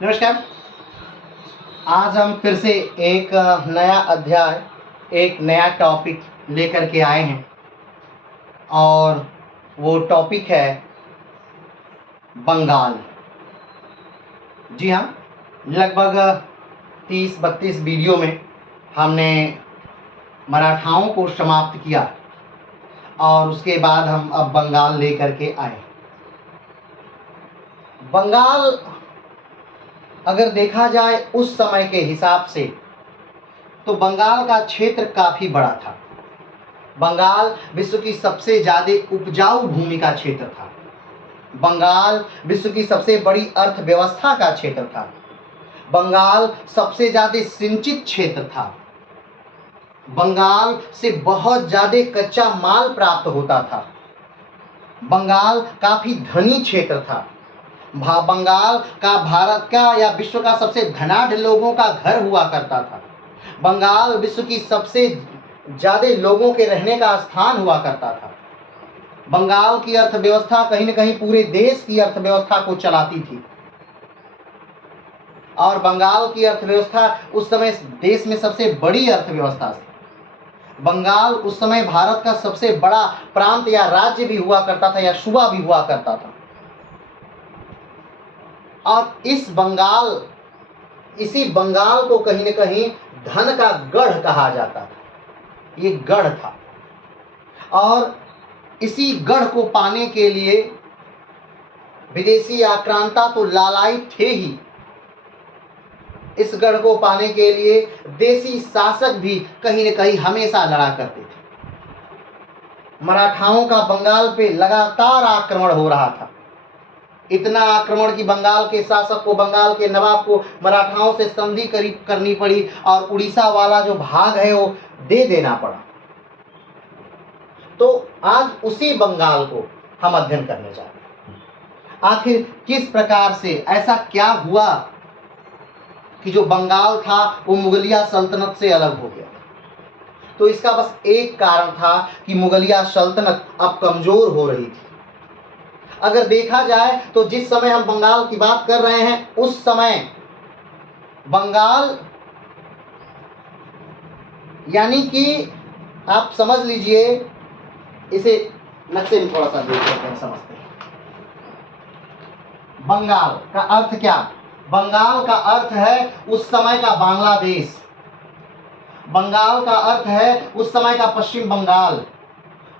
नमस्कार। आज हम फिर से एक नया अध्याय, एक नया टॉपिक लेकर के आए हैं और वो टॉपिक है बंगाल। जी हाँ, लगभग 30-32 वीडियो में हमने मराठाओं को समाप्त किया और उसके बाद हम अब बंगाल लेकर के आए। बंगाल अगर देखा जाए उस समय के हिसाब से तो बंगाल का क्षेत्र काफ़ी बड़ा था। बंगाल विश्व की सबसे ज़्यादा उपजाऊ भूमि का क्षेत्र था। बंगाल विश्व की सबसे बड़ी अर्थव्यवस्था का क्षेत्र था। बंगाल सबसे ज़्यादा सिंचित क्षेत्र था। बंगाल से बहुत ज़्यादा कच्चा माल प्राप्त होता था। बंगाल काफ़ी धनी क्षेत्र था। बंगाल का भारत का या विश्व का सबसे धनाढ्य लोगों का घर हुआ करता था। बंगाल विश्व की सबसे ज़्यादा लोगों के रहने का स्थान हुआ करता था। बंगाल की अर्थव्यवस्था कहीं न कहीं पूरे देश की अर्थव्यवस्था को चलाती थी और बंगाल की अर्थव्यवस्था उस समय देश में सबसे बड़ी अर्थव्यवस्था थी। बंगाल उस समय भारत का सबसे बड़ा प्रांत या राज्य भी हुआ करता था या सूबा भी हुआ करता था। और इसी बंगाल को कहीं न कहीं धन का गढ़ कहा जाता था। ये गढ़ था और इसी गढ़ को पाने के लिए विदेशी आक्रांता तो लालायित थे ही। इस गढ़ को पाने के लिए देसी शासक भी कहीं न कहीं हमेशा लड़ा करते थे। मराठाओं का बंगाल पे लगातार आक्रमण हो रहा था। इतना आक्रमण कि बंगाल के शासक को, बंगाल के नवाब को मराठाओं से संधि करनी पड़ी और उड़ीसा वाला जो भाग है वो दे देना पड़ा। तो आज उसी बंगाल को हम अध्ययन करने जा रहे हैं। आखिर किस प्रकार से ऐसा क्या हुआ कि जो बंगाल था वो मुगलिया सल्तनत से अलग हो गया। तो इसका बस एक कारण था कि मुगलिया सल्तनत अब कमजोर हो रही थी। अगर देखा जाए तो जिस समय हम बंगाल की बात कर रहे हैं उस समय बंगाल यानी कि आप समझ लीजिए, इसे नक्शे में थोड़ा सा देख लेते हैं, समझते हैं। बंगाल का अर्थ क्या? बंगाल का अर्थ है उस समय का बांग्लादेश। बंगाल का अर्थ है उस समय का पश्चिम बंगाल।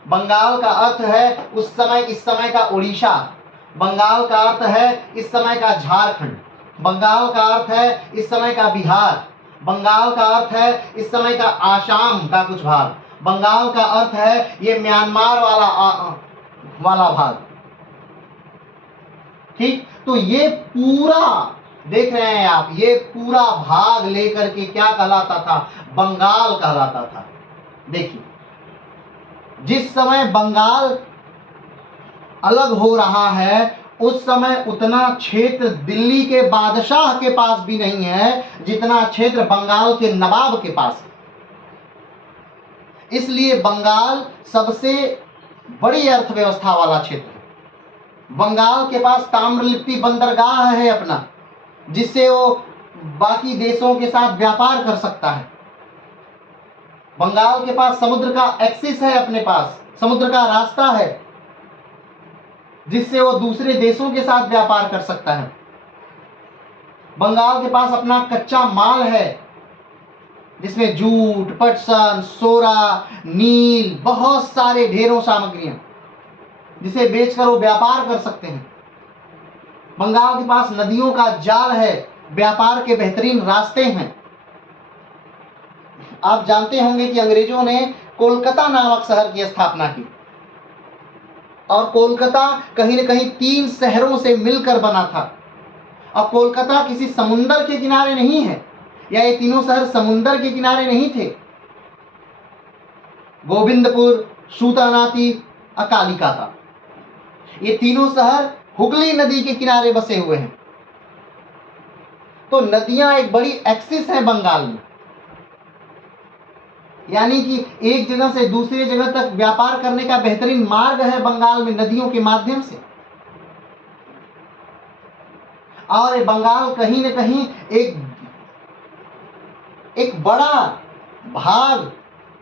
बंगाल का अर्थ है इस समय का उड़ीसा। बंगाल का अर्थ है इस समय का झारखंड। बंगाल का अर्थ है इस समय का बिहार। बंगाल का अर्थ है इस समय का आसाम का कुछ भाग। बंगाल का अर्थ है ये म्यांमार वाला भाग। ठीक, तो ये पूरा देख रहे हैं आप, ये पूरा भाग लेकर के क्या कहलाता था? बंगाल कहलाता था। देखिए, जिस समय बंगाल अलग हो रहा है उस समय उतना क्षेत्र दिल्ली के बादशाह के पास भी नहीं है जितना क्षेत्र बंगाल के नवाब के पास है। इसलिए बंगाल सबसे बड़ी अर्थव्यवस्था वाला क्षेत्र है। बंगाल के पास ताम्रलिप्ति बंदरगाह है अपना, जिससे वो बाकी देशों के साथ व्यापार कर सकता है। बंगाल के पास समुद्र का एक्सेस है, अपने पास समुद्र का रास्ता है जिससे वो दूसरे देशों के साथ व्यापार कर सकता है। बंगाल के पास अपना कच्चा माल है जिसमें जूट, पटसन, सोरा, नील, बहुत सारे ढेरों सामग्रियां जिसे बेचकर वो व्यापार कर सकते हैं। बंगाल के पास नदियों का जाल है, व्यापार के बेहतरीन रास्ते हैं। आप जानते होंगे कि अंग्रेजों ने कोलकाता नामक शहर की स्थापना की और कोलकाता कहीं न कहीं 3 शहरों से मिलकर बना था। और कोलकाता किसी समुंदर के किनारे नहीं है, या ये तीनों शहर समुंदर के किनारे नहीं थे। गोविंदपुर, सूतानाती, अकालिका था। ये तीनों शहर हुगली नदी के किनारे बसे हुए हैं। तो नदियां एक बड़ी एक्सिस है बंगाल में, यानी कि एक जगह से दूसरी जगह तक व्यापार करने का बेहतरीन मार्ग है बंगाल में नदियों के माध्यम से। और ये बंगाल कहीं न कहीं एक बड़ा भाग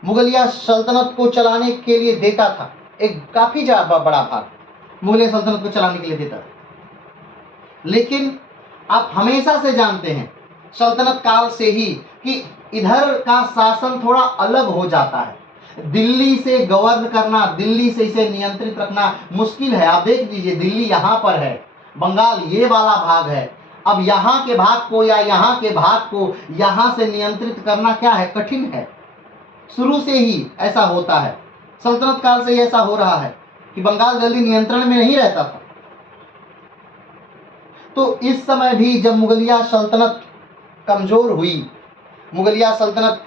मुगलिया सल्तनत को चलाने के लिए देता था। एक काफी बड़ा भाग मुगलिया सल्तनत को चलाने के लिए देता था। लेकिन आप हमेशा से जानते हैं सल्तनत काल से ही कि इधर का शासन थोड़ा अलग हो जाता है। दिल्ली से गवर्न करना, दिल्ली से इसे नियंत्रित रखना मुश्किल है। आप देख लीजिए, दिल्ली यहाँ पर है, बंगाल ये वाला भाग है। अब यहाँ के भाग को या यहाँ के भाग को यहाँ से नियंत्रित करना क्या है, कठिन है। शुरू से ही ऐसा होता है, सल्तनत काल से ही ऐसा हो रहा है कि बंगाल जल्दी नियंत्रण में नहीं रहता था। तो इस समय भी जब मुगलिया सल्तनत कमजोर हुई, मुगलिया सल्तनत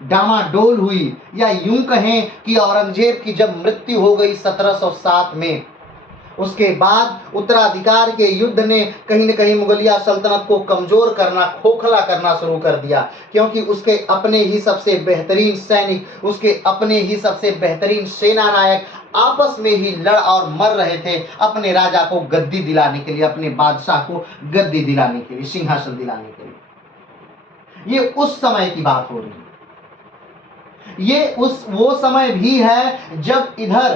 डामाडोल हुई, या यूं कहें कि औरंगजेब की जब मृत्यु हो गई 1707 में, उसके बाद उत्तराधिकार के युद्ध ने कहीं न कहीं मुगलिया सल्तनत को कमजोर करना, खोखला करना शुरू कर दिया। क्योंकि उसके अपने ही सबसे बेहतरीन सैनिक, उसके अपने ही सबसे बेहतरीन सेना नायक आपस में ही लड़ और मर रहे थे अपने राजा को गद्दी दिलाने के लिए, अपने बादशाह को गद्दी दिलाने के लिए, सिंहासन दिलाने के लिए। ये उस समय की बात हो रही है। ये वो समय भी है जब इधर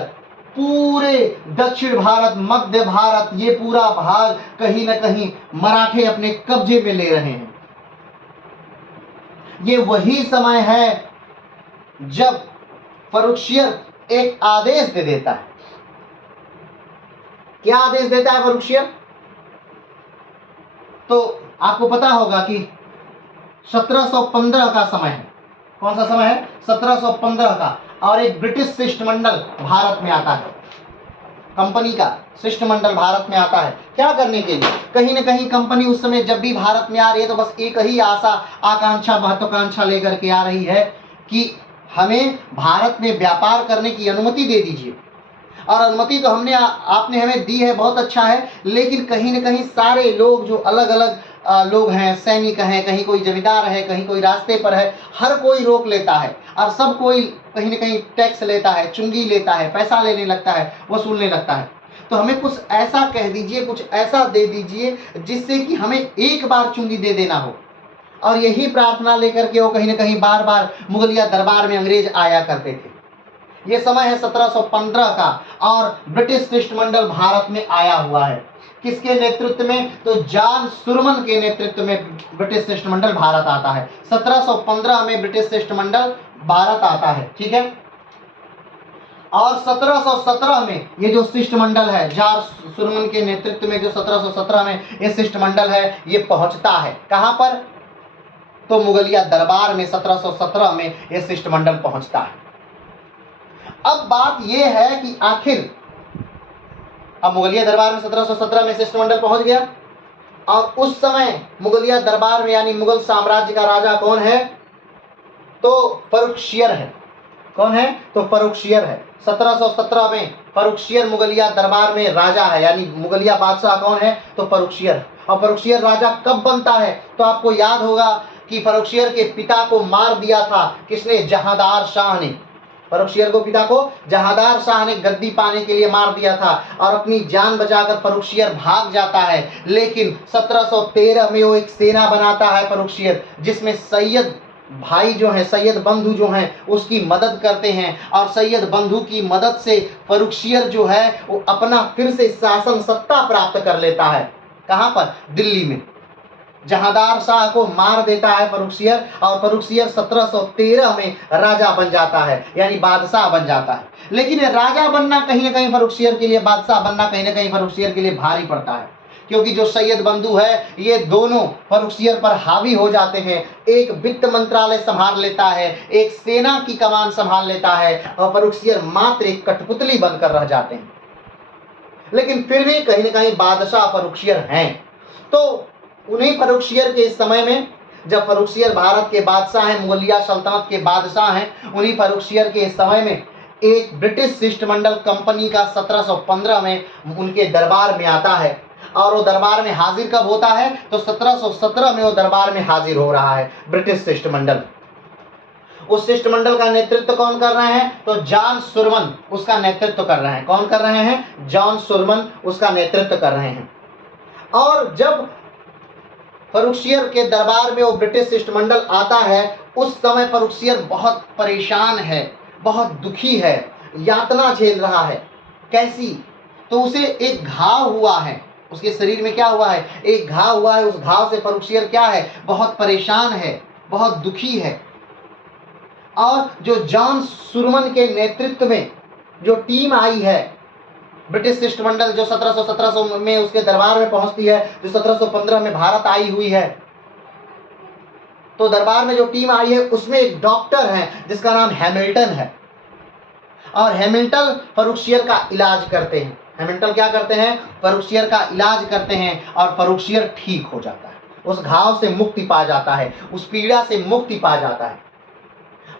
पूरे दक्षिण भारत, मध्य भारत, ये पूरा भाग कहीं न कहीं मराठे अपने कब्जे में ले रहे हैं। ये वही समय है जब फर्रुखसियर एक आदेश दे देता है। क्या आदेश देता है फर्रुखसियर? तो आपको पता होगा कि 1715 का समय है। कौन सा समय है? 1715 का। और एक ब्रिटिश शिष्टमंडल भारत में आता है, कंपनी का शिष्टमंडल भारत में आता है। क्या करने के लिए? कहीं न कहीं कंपनी उस समय जब भी भारत में आ रही है तो बस एक ही आशा, आकांक्षा, महत्वाकांक्षा लेकर के आ रही है कि हमें भारत में व्यापार करने की अनुमति दे दीजिए। और अनुमति तो आपने हमें दी है, बहुत अच्छा है, लेकिन कहीं न कहीं सारे लोग जो अलग अलग लोग हैं, सैनिक हैं, कहीं कोई जमींदार है, कहीं कोई रास्ते पर है, हर कोई रोक लेता है और सब कोई कहीं न कहीं टैक्स लेता है, चुंगी लेता है, पैसा लेने लगता है, वसूलने लगता है। तो हमें कुछ ऐसा कह दीजिए, कुछ ऐसा दे दीजिए जिससे कि हमें एक बार चुंगी दे देना हो। और यही प्रार्थना लेकर के वो कहीं न कहीं बार बार मुगलिया दरबार में अंग्रेज आया करते थे। ये समय है 1715 का और ब्रिटिश शिष्टमंडल भारत में आया हुआ है। किसके नेतृत्व में? तो जॉन सुरमन के नेतृत्व में ब्रिटिश शिष्टमंडल भारत आता है। 1715 में ब्रिटिश शिष्टमंडल भारत आता है, ठीक है। और 1717 में ये जो शिष्टमंडल है, जॉन सुरमन के नेतृत्व में जो 1717 में ये शिष्टमंडल है, ये पहुंचता है कहां पर? तो मुगलिया दरबार में 1717 में ये शिष्टमंडल पहुंचता है। अब बात यह है कि आखिर अब मुगलिया दरबार में 1717 में शिष्टमंडल पहुंच गया और उस समय मुगलिया दरबार में यानी मुगल साम्राज्य का राजा कौन है? तो फर्रुखसियर है। कौन है? तो फर्रुखसियर है। 1717 में फर्रुखसियर मुगलिया दरबार में राजा है, यानी मुगलिया बादशाह कौन है? तो फर्रुखसियर। और फर्रुखसियर राजा कब बनता है? तो आपको याद होगा कि फर्रुखसियर के पिता को मार दिया था किसने? जहांदार शाह ने। फर्रुखसियर को पिता को जहांदार शाह ने गद्दी पाने के लिए मार दिया था और अपनी जान बचाकर फर्रुखसियर भाग जाता है। लेकिन 1713 में वो एक सेना बनाता है फर्रुखसियर, जिसमें सैयद भाई जो हैं, सैयद बंधु जो हैं, उसकी मदद करते हैं। और सैयद बंधु की मदद से फर्रुखसियर जो है वो अपना फिर से शासन सत्ता प्राप्त कर लेता है। कहाँ पर? दिल्ली में। जहांदार शाह को मार देता है फर्रुखसियर और फर्रुखसियर 1713 में राजा बन जाता है, यानी बादशाह बन जाता है। लेकिन राजा बनना कहीं ना कहीं फर्रुखसियर के लिए, बादशाह बनना कहीं ना कहीं फर्रुखसियर के लिए भारी पड़ता है, क्योंकि जो सैयद बंधु है ये दोनों फर्रुखसियर पर हावी हो जाते हैं। एक वित्त मंत्रालय संभाल लेता है, एक सेना की कमान संभाल लेता है और फर्रुखसियर मात्र एक कठपुतली बनकर रह जाते हैं। लेकिन फिर भी कहीं ना कहीं बादशाह फर्रुखसियर हैं। तो उन्हीं फर्रुखसियर के इस समय में, जब फर्रुखसियर भारत के बादशाह हैं, मुगलिया सल्तनत के बादशाह हैं, उन्हीं फर्रुखसियर के इस समय में एक ब्रिटिश शिष्टमंडल कंपनी का 1715 में उनके दरबार में आता है। और वो दरबार में हाजिर कब होता है? तो 1717 में वो दरबार में हाजिर हो रहा है ब्रिटिश शिष्टमंडल। उस शिष्टमंडल का नेतृत्व कौन कर रहे हैं? तो जॉन सुरमन उसका नेतृत्व कर रहे हैं। कौन कर रहे हैं? जॉन सुरमन उसका नेतृत्व कर रहे हैं। और जब फर्रुखियर के दरबार में वो ब्रिटिश शिष्टमंडल आता है, उस समय फर्रुखियर बहुत परेशान है, बहुत दुखी है, यातना झेल रहा है। कैसी? तो उसे एक घाव हुआ है, उसके शरीर में क्या हुआ है? एक घाव हुआ है। उस घाव से फर्रुखियर क्या है? बहुत परेशान है, बहुत दुखी है। और जो जॉन सुरमन के नेतृत्व में जो टीम आई है, ब्रिटिश शिष्टमंडल जो 1700 में उसके दरबार में पहुंचती है, जो 1715 में भारत आई हुई है, तो दरबार में जो टीम आई है उसमें एक डॉक्टर है जिसका नाम हैमिल्टन है। और हैमिल्टन फर्रुखियर का इलाज करते हैं। हैमिल्टन क्या करते हैं? फर्रुखियर का इलाज करते हैं और फर्रुखियर ठीक हो जाता है, उस घाव से मुक्ति पा जाता है, उस पीड़ा से मुक्ति पा जाता है।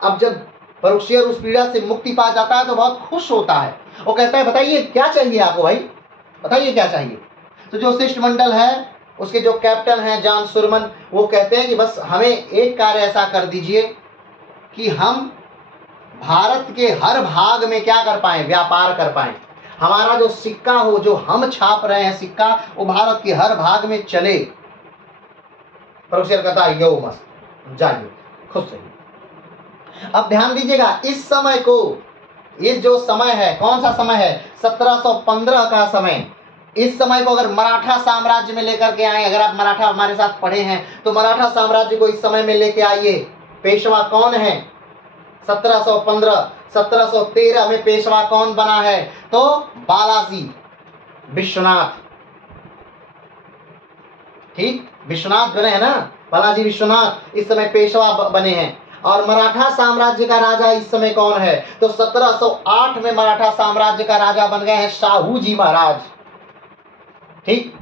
अब जब फर्रुखियर उस पीड़ा से मुक्ति पा जाता है तो बहुत खुश होता है। वो कहता है, बताइए क्या चाहिए आपको भाई, बताइए क्या चाहिए। तो जो शिष्टमंडल है, उसके जो कैप्टन हैं जॉन सुरमन, वो कहते हैं कि बस हमें एक कार्य ऐसा कर दीजिए कि हम भारत के हर भाग में क्या कर पाएं? व्यापार कर पाएं। हमारा जो सिक्का हो, जो हम छाप रहे हैं सिक्का, वो भारत के हर भाग में चले। फर्रुखियर कहता है, यो मस्त, जाइए, खुश रहिए। अब ध्यान दीजिएगा, इस समय को, इस जो समय है, कौन सा समय है? 1715 का समय। इस समय को अगर मराठा साम्राज्य में लेकर के आए, अगर आप मराठा हमारे साथ पढ़े हैं तो मराठा साम्राज्य को इस समय में लेके आइए। पेशवा कौन है? 1715, 1713 में पेशवा कौन बना है? तो बालाजी विश्वनाथ। ठीक, विश्वनाथ बने हैं ना, बालाजी विश्वनाथ इस समय पेशवा बने हैं। और मराठा साम्राज्य का राजा इस समय कौन है? तो 1708 में मराठा साम्राज्य का राजा बन गए हैं शाहू जी महाराज। ठीक,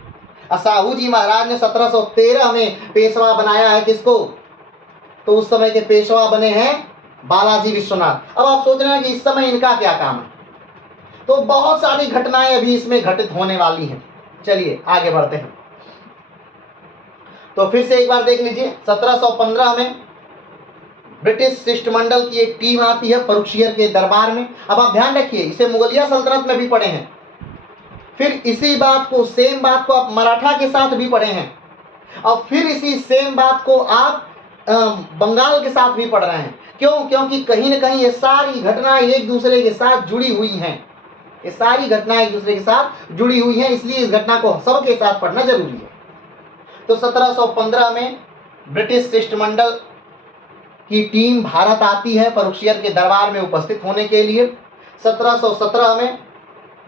शाहू जी महाराज ने 1713 में पेशवा बनाया है किसको? तो उस समय के पेशवा बने हैं बालाजी विश्वनाथ। अब आप सोच रहे हैं कि इस समय इनका क्या काम है? तो बहुत सारी घटनाएं अभी इसमें घटित होने वाली हैं। चलिए आगे बढ़ते हैं। तो फिर से एक बार देख लीजिए, 1715 में ब्रिटिश शिष्टमंडल की एक टीम आती है फर्रुखियर के दरबार में। अब आप ध्यान रखिए, इसे मुगलिया सल्तनत में भी पढ़े हैं, फिर इसी बात को, सेम बात को आप मराठा के साथ भी पढ़े हैं, और फिर इसी सेम बात को आप बंगाल के साथ भी पढ़ रहे हैं। क्यों? क्योंकि कहीं ना कहीं ये सारी घटनाएं एक दूसरे के साथ जुड़ी हुई हैं। ये सारी घटनाएं एक दूसरे के साथ जुड़ी हुई हैं, इसलिए इस घटना को सबके साथ पढ़ना जरूरी है। तो 1715 में ब्रिटिश शिष्टमंडल की टीम भारत आती है फर्रुखियर के दरबार में उपस्थित होने के लिए। 1717 में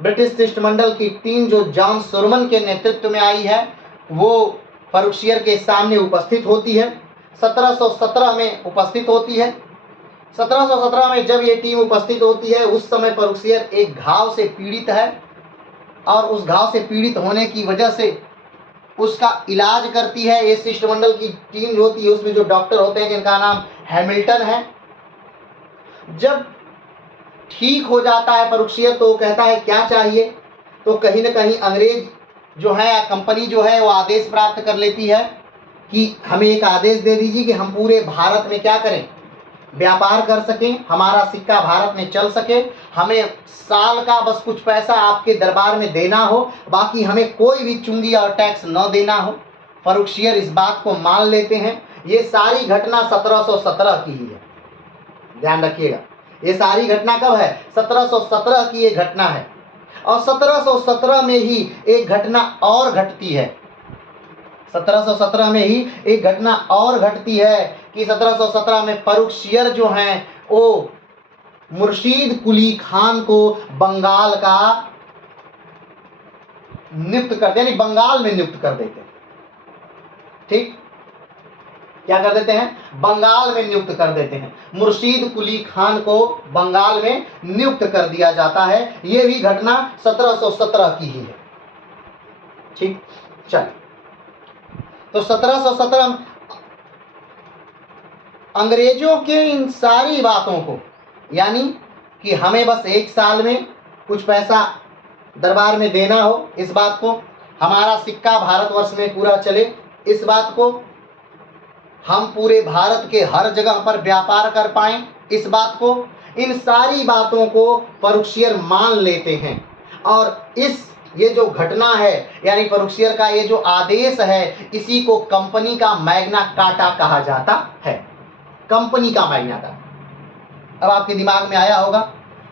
ब्रिटिश शिष्टमंडल की टीम जो जॉन सुरमन के नेतृत्व में आई है, वो फर्रुखियर के सामने उपस्थित होती है। 1717 में उपस्थित होती है। 1717 में जब ये टीम उपस्थित होती है, उस समय फर्रुखियर एक घाव से पीड़ित है, और उस घाव से पीड़ित होने की वजह से उसका इलाज करती है। ये शिष्टमंडल की टीम जो होती है, उसमें जो डॉक्टर होते हैं जिनका नाम हैमिल्टन है। जब ठीक हो जाता है फर्रुखियर, तो कहता है क्या चाहिए? तो कहीं ना कहीं अंग्रेज जो है, कंपनी जो है, वो आदेश प्राप्त कर लेती है कि हमें एक आदेश दे दीजिए कि हम पूरे भारत में क्या करें? व्यापार कर सकें, हमारा सिक्का भारत में चल सके। हमें साल का बस कुछ पैसा आपके दरबार में देना हो, बाकी हमें कोई भी चुंगी और टैक्स न देना हो। फर्रुखियर इस बात को मान लेते हैं। ये सारी घटना 1717 की ही है, ध्यान रखिएगा। ये सारी घटना कब है? 1717 की ये घटना है। और 1717 में ही एक घटना और घटती है। 1717 में ही एक घटना और घटती है कि 1717 में फर्रुखियर जो हैं, वो मुर्शीद कुली खान को बंगाल का नियुक्त करते, यानी बंगाल में नियुक्त कर देते हैं। ठीक, क्या कर देते हैं? बंगाल में नियुक्त कर देते हैं। मुर्शीद कुली खान को बंगाल में नियुक्त कर दिया जाता है। यह भी घटना 1717 की ही है। ठीक, चलिए, तो 1717 अंग्रेजों के इन सारी बातों को, यानी कि हमें बस एक साल में कुछ पैसा दरबार में देना हो, इस बात को, हमारा सिक्का भारतवर्ष में पूरा चले, इस बात को, हम पूरे भारत के हर जगह पर व्यापार कर पाएं, इस बात को, इन सारी बातों को फर्रुखियर मान लेते हैं। और इस ये जो घटना है यानी फर्रुखसियर का ये जो आदेश है, इसी को कंपनी का मैग्ना कार्टा कहा जाता है। कंपनी का मैग्ना कार्टा। अब आपके दिमाग में आया होगा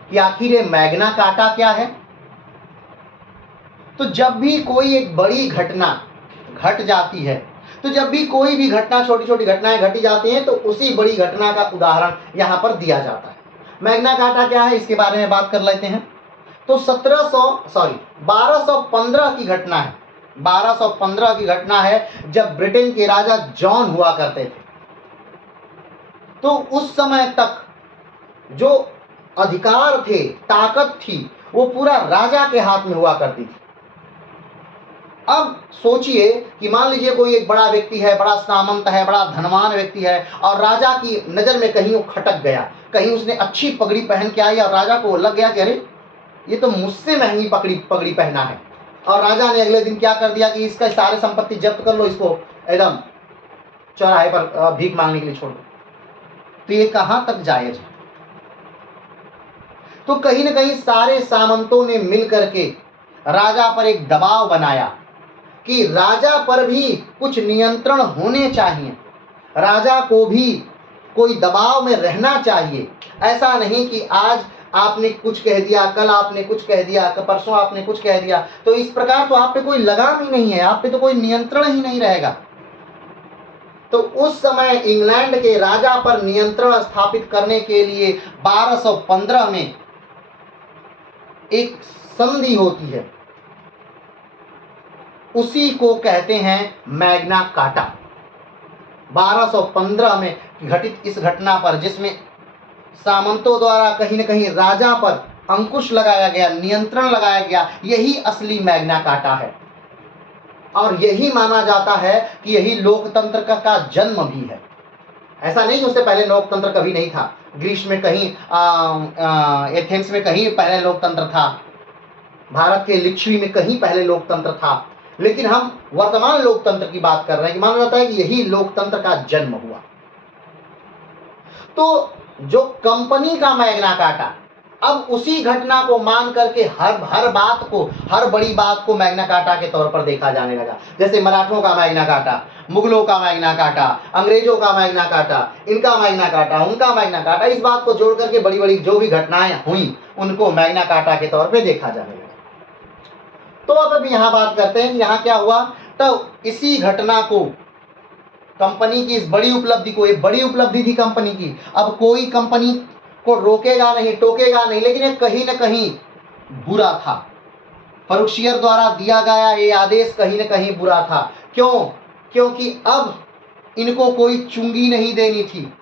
कि आखिर ये मैग्ना कार्टा क्या है। तो जब भी कोई एक बड़ी घटना घट जाती है, तो जब भी कोई भी घटना, छोटी छोटी घटनाएं घटी जाती हैं, तो उसी बड़ी घटना का उदाहरण यहां पर दिया जाता है। मैग्ना कार्टा क्या है, इसके बारे में बात कर लेते हैं। तो 1215 की घटना है। 1215 की घटना है जब ब्रिटेन के राजा जॉन हुआ करते थे। तो उस समय तक जो अधिकार थे, ताकत थी, वो पूरा राजा के हाथ में हुआ करती थी। अब सोचिए कि मान लीजिए कोई एक बड़ा व्यक्ति है, बड़ा सामंत है, बड़ा धनवान व्यक्ति है, और राजा की नजर में कहीं वो खटक गया, कहीं उसने अच्छी पगड़ी पहन के आई और राजा को लग गया कि अरे ये तो मुझसे महंगी पगड़ी पहना है, और राजा ने अगले दिन क्या कर दिया कि इसका सारे संपत्ति जब्त कर लो, इसको एकदम चौराहे पर भीख मांगने के लिए छोड़ दो। तो ये कहां तक जायज है। तो कहीं ना कहीं सारे सामंतों ने मिल करके राजा पर एक दबाव बनाया कि राजा पर भी कुछ नियंत्रण होने चाहिए, राजा को भी कोई दबाव में रहना चाहिए। ऐसा नहीं कि आज आपने कुछ कह दिया, कल आपने कुछ कह दिया, परसों आपने कुछ कह दिया, तो इस प्रकार तो आप पे कोई लगाम ही नहीं है, आप पे तो कोई नियंत्रण ही नहीं रहेगा। तो उस समय इंग्लैंड के राजा पर नियंत्रण स्थापित करने के लिए 1215 में एक संधि होती है, उसी को कहते हैं मैग्ना कार्टा। 1215 में घटित इस घटना पर, जिसमें सामंतों द्वारा कहीं न कहीं राजा पर अंकुश लगाया गया, नियंत्रण लगाया गया, यही असली मैग्ना कार्टा है। और यही माना जाता है कि यही लोकतंत्र का जन्म भी है। ऐसा नहीं, उससे पहले लोकतंत्र कभी नहीं था। ग्रीस में कहीं, एथेंस में कहीं पहले लोकतंत्र था, भारत के लिच्छवी में कहीं पहले लोकतंत्र था, लेकिन हम वर्तमान लोकतंत्र की बात कर रहे हैं कि माना जाता है कि यही लोकतंत्र का जन्म हुआ। तो जो कंपनी का मैग्ना कार्टा, अब उसी घटना को मान करके हर बात को, हर बड़ी बात को मैग्ना कार्टा के तौर पर देखा जाने लगा। जैसे मराठों का मैग्ना कार्टा, मुगलों का मैग्ना कार्टा, अंग्रेजों का मैग्ना कार्टा, इनका मैग्ना कार्टा, उनका मैग्ना कार्टा, इस बात को जोड़ करके बड़ी बड़ी जो भी घटनाएं हुई उनको मैग्ना कार्टा के तौर पर देखा जाने लगा। तो अब अभी यहाँ बात करते हैं कि यहाँ क्या हुआ। तो इसी घटना को, कंपनी की इस बड़ी उपलब्धि को, ये बड़ी उपलब्धि थी कंपनी की, अब कोई कंपनी को रोकेगा नहीं, टोकेगा नहीं, लेकिन ये कहीं ना कहीं बुरा था। फर्रुखसियर द्वारा दिया गया ये आदेश कहीं ना कहीं बुरा था। क्यों? क्योंकि अब इनको कोई चुंगी नहीं देनी थी,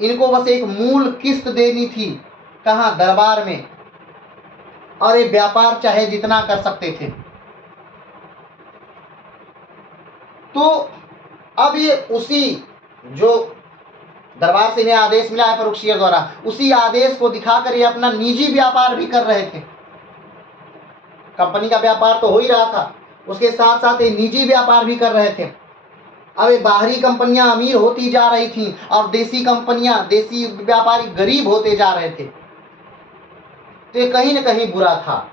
इनको बस एक मूल किस्त देनी थी। कहाँ? दरबार में। और ये व्यापार चाहे जितना कर सकते थे। तो अब ये उसी जो दरबार से इन्हें आदेश मिला है फर्रुखसियर द्वारा, उसी आदेश को दिखाकर ये अपना निजी व्यापार भी कर रहे थे। कंपनी का व्यापार तो हो ही रहा था, उसके साथ साथ ये निजी व्यापार भी कर रहे थे। अब ये बाहरी कंपनियां अमीर होती जा रही थीं और देसी कंपनियां, देसी व्यापारी गरीब होते जा रहे थे। तो ये कहीं ना कहीं बुरा था।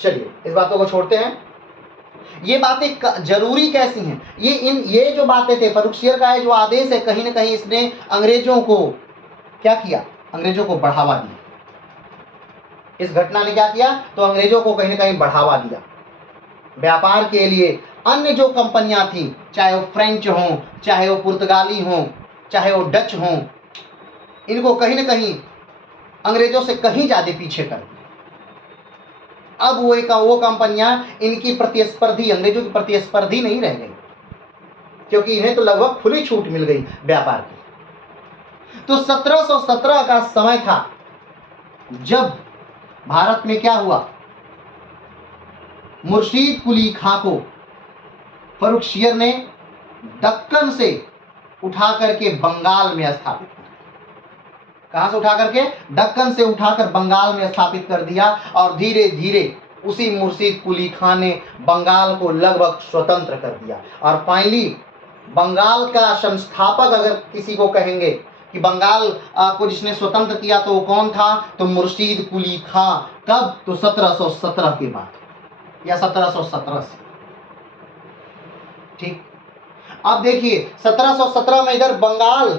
चलिए इस बातों को छोड़ते हैं। ये बातें जरूरी कैसी हैं? ये जो बातें थे, फर्रुखसियर का जो आदेश है, कहीं ना कहीं इसने अंग्रेजों को क्या किया? अंग्रेजों को बढ़ावा दिया। इस घटना ने क्या किया? तो अंग्रेजों को कहीं ना कहीं बढ़ावा दिया। व्यापार के लिए अन्य जो कंपनियां थी, चाहे वो फ्रेंच हों, चाहे वो पुर्तगाली हों, चाहे वो डच हों, इनको कहीं ना कहीं अंग्रेजों से कहीं ज्यादा पीछे कर दिया। अब वो कंपनियां इनकी प्रतिस्पर्धी, अंग्रेजों की प्रतिस्पर्धी नहीं रह गई, क्योंकि इन्हें तो लगभग खुली छूट मिल गई व्यापार की। तो 1717 का समय था जब भारत में क्या हुआ? मुर्शीद कुली खां को फर्रुखसियर ने दक्कन से उठा करके बंगाल में स्थापित किया। कहां से उठा करके? दक्कन से उठाकर बंगाल में स्थापित कर दिया। और धीरे धीरे उसी मुर्शीद कुली खान ने बंगाल को लगभग स्वतंत्र कर दिया। और फाइनली बंगाल का संस्थापक अगर किसी को कहेंगे कि बंगाल को जिसने स्वतंत्र किया तो वो कौन था, तो मुर्शीद कुली खां। कब, तो 1717 के बाद या 1717 से। ठीक, अब देखिए 1717 में इधर बंगाल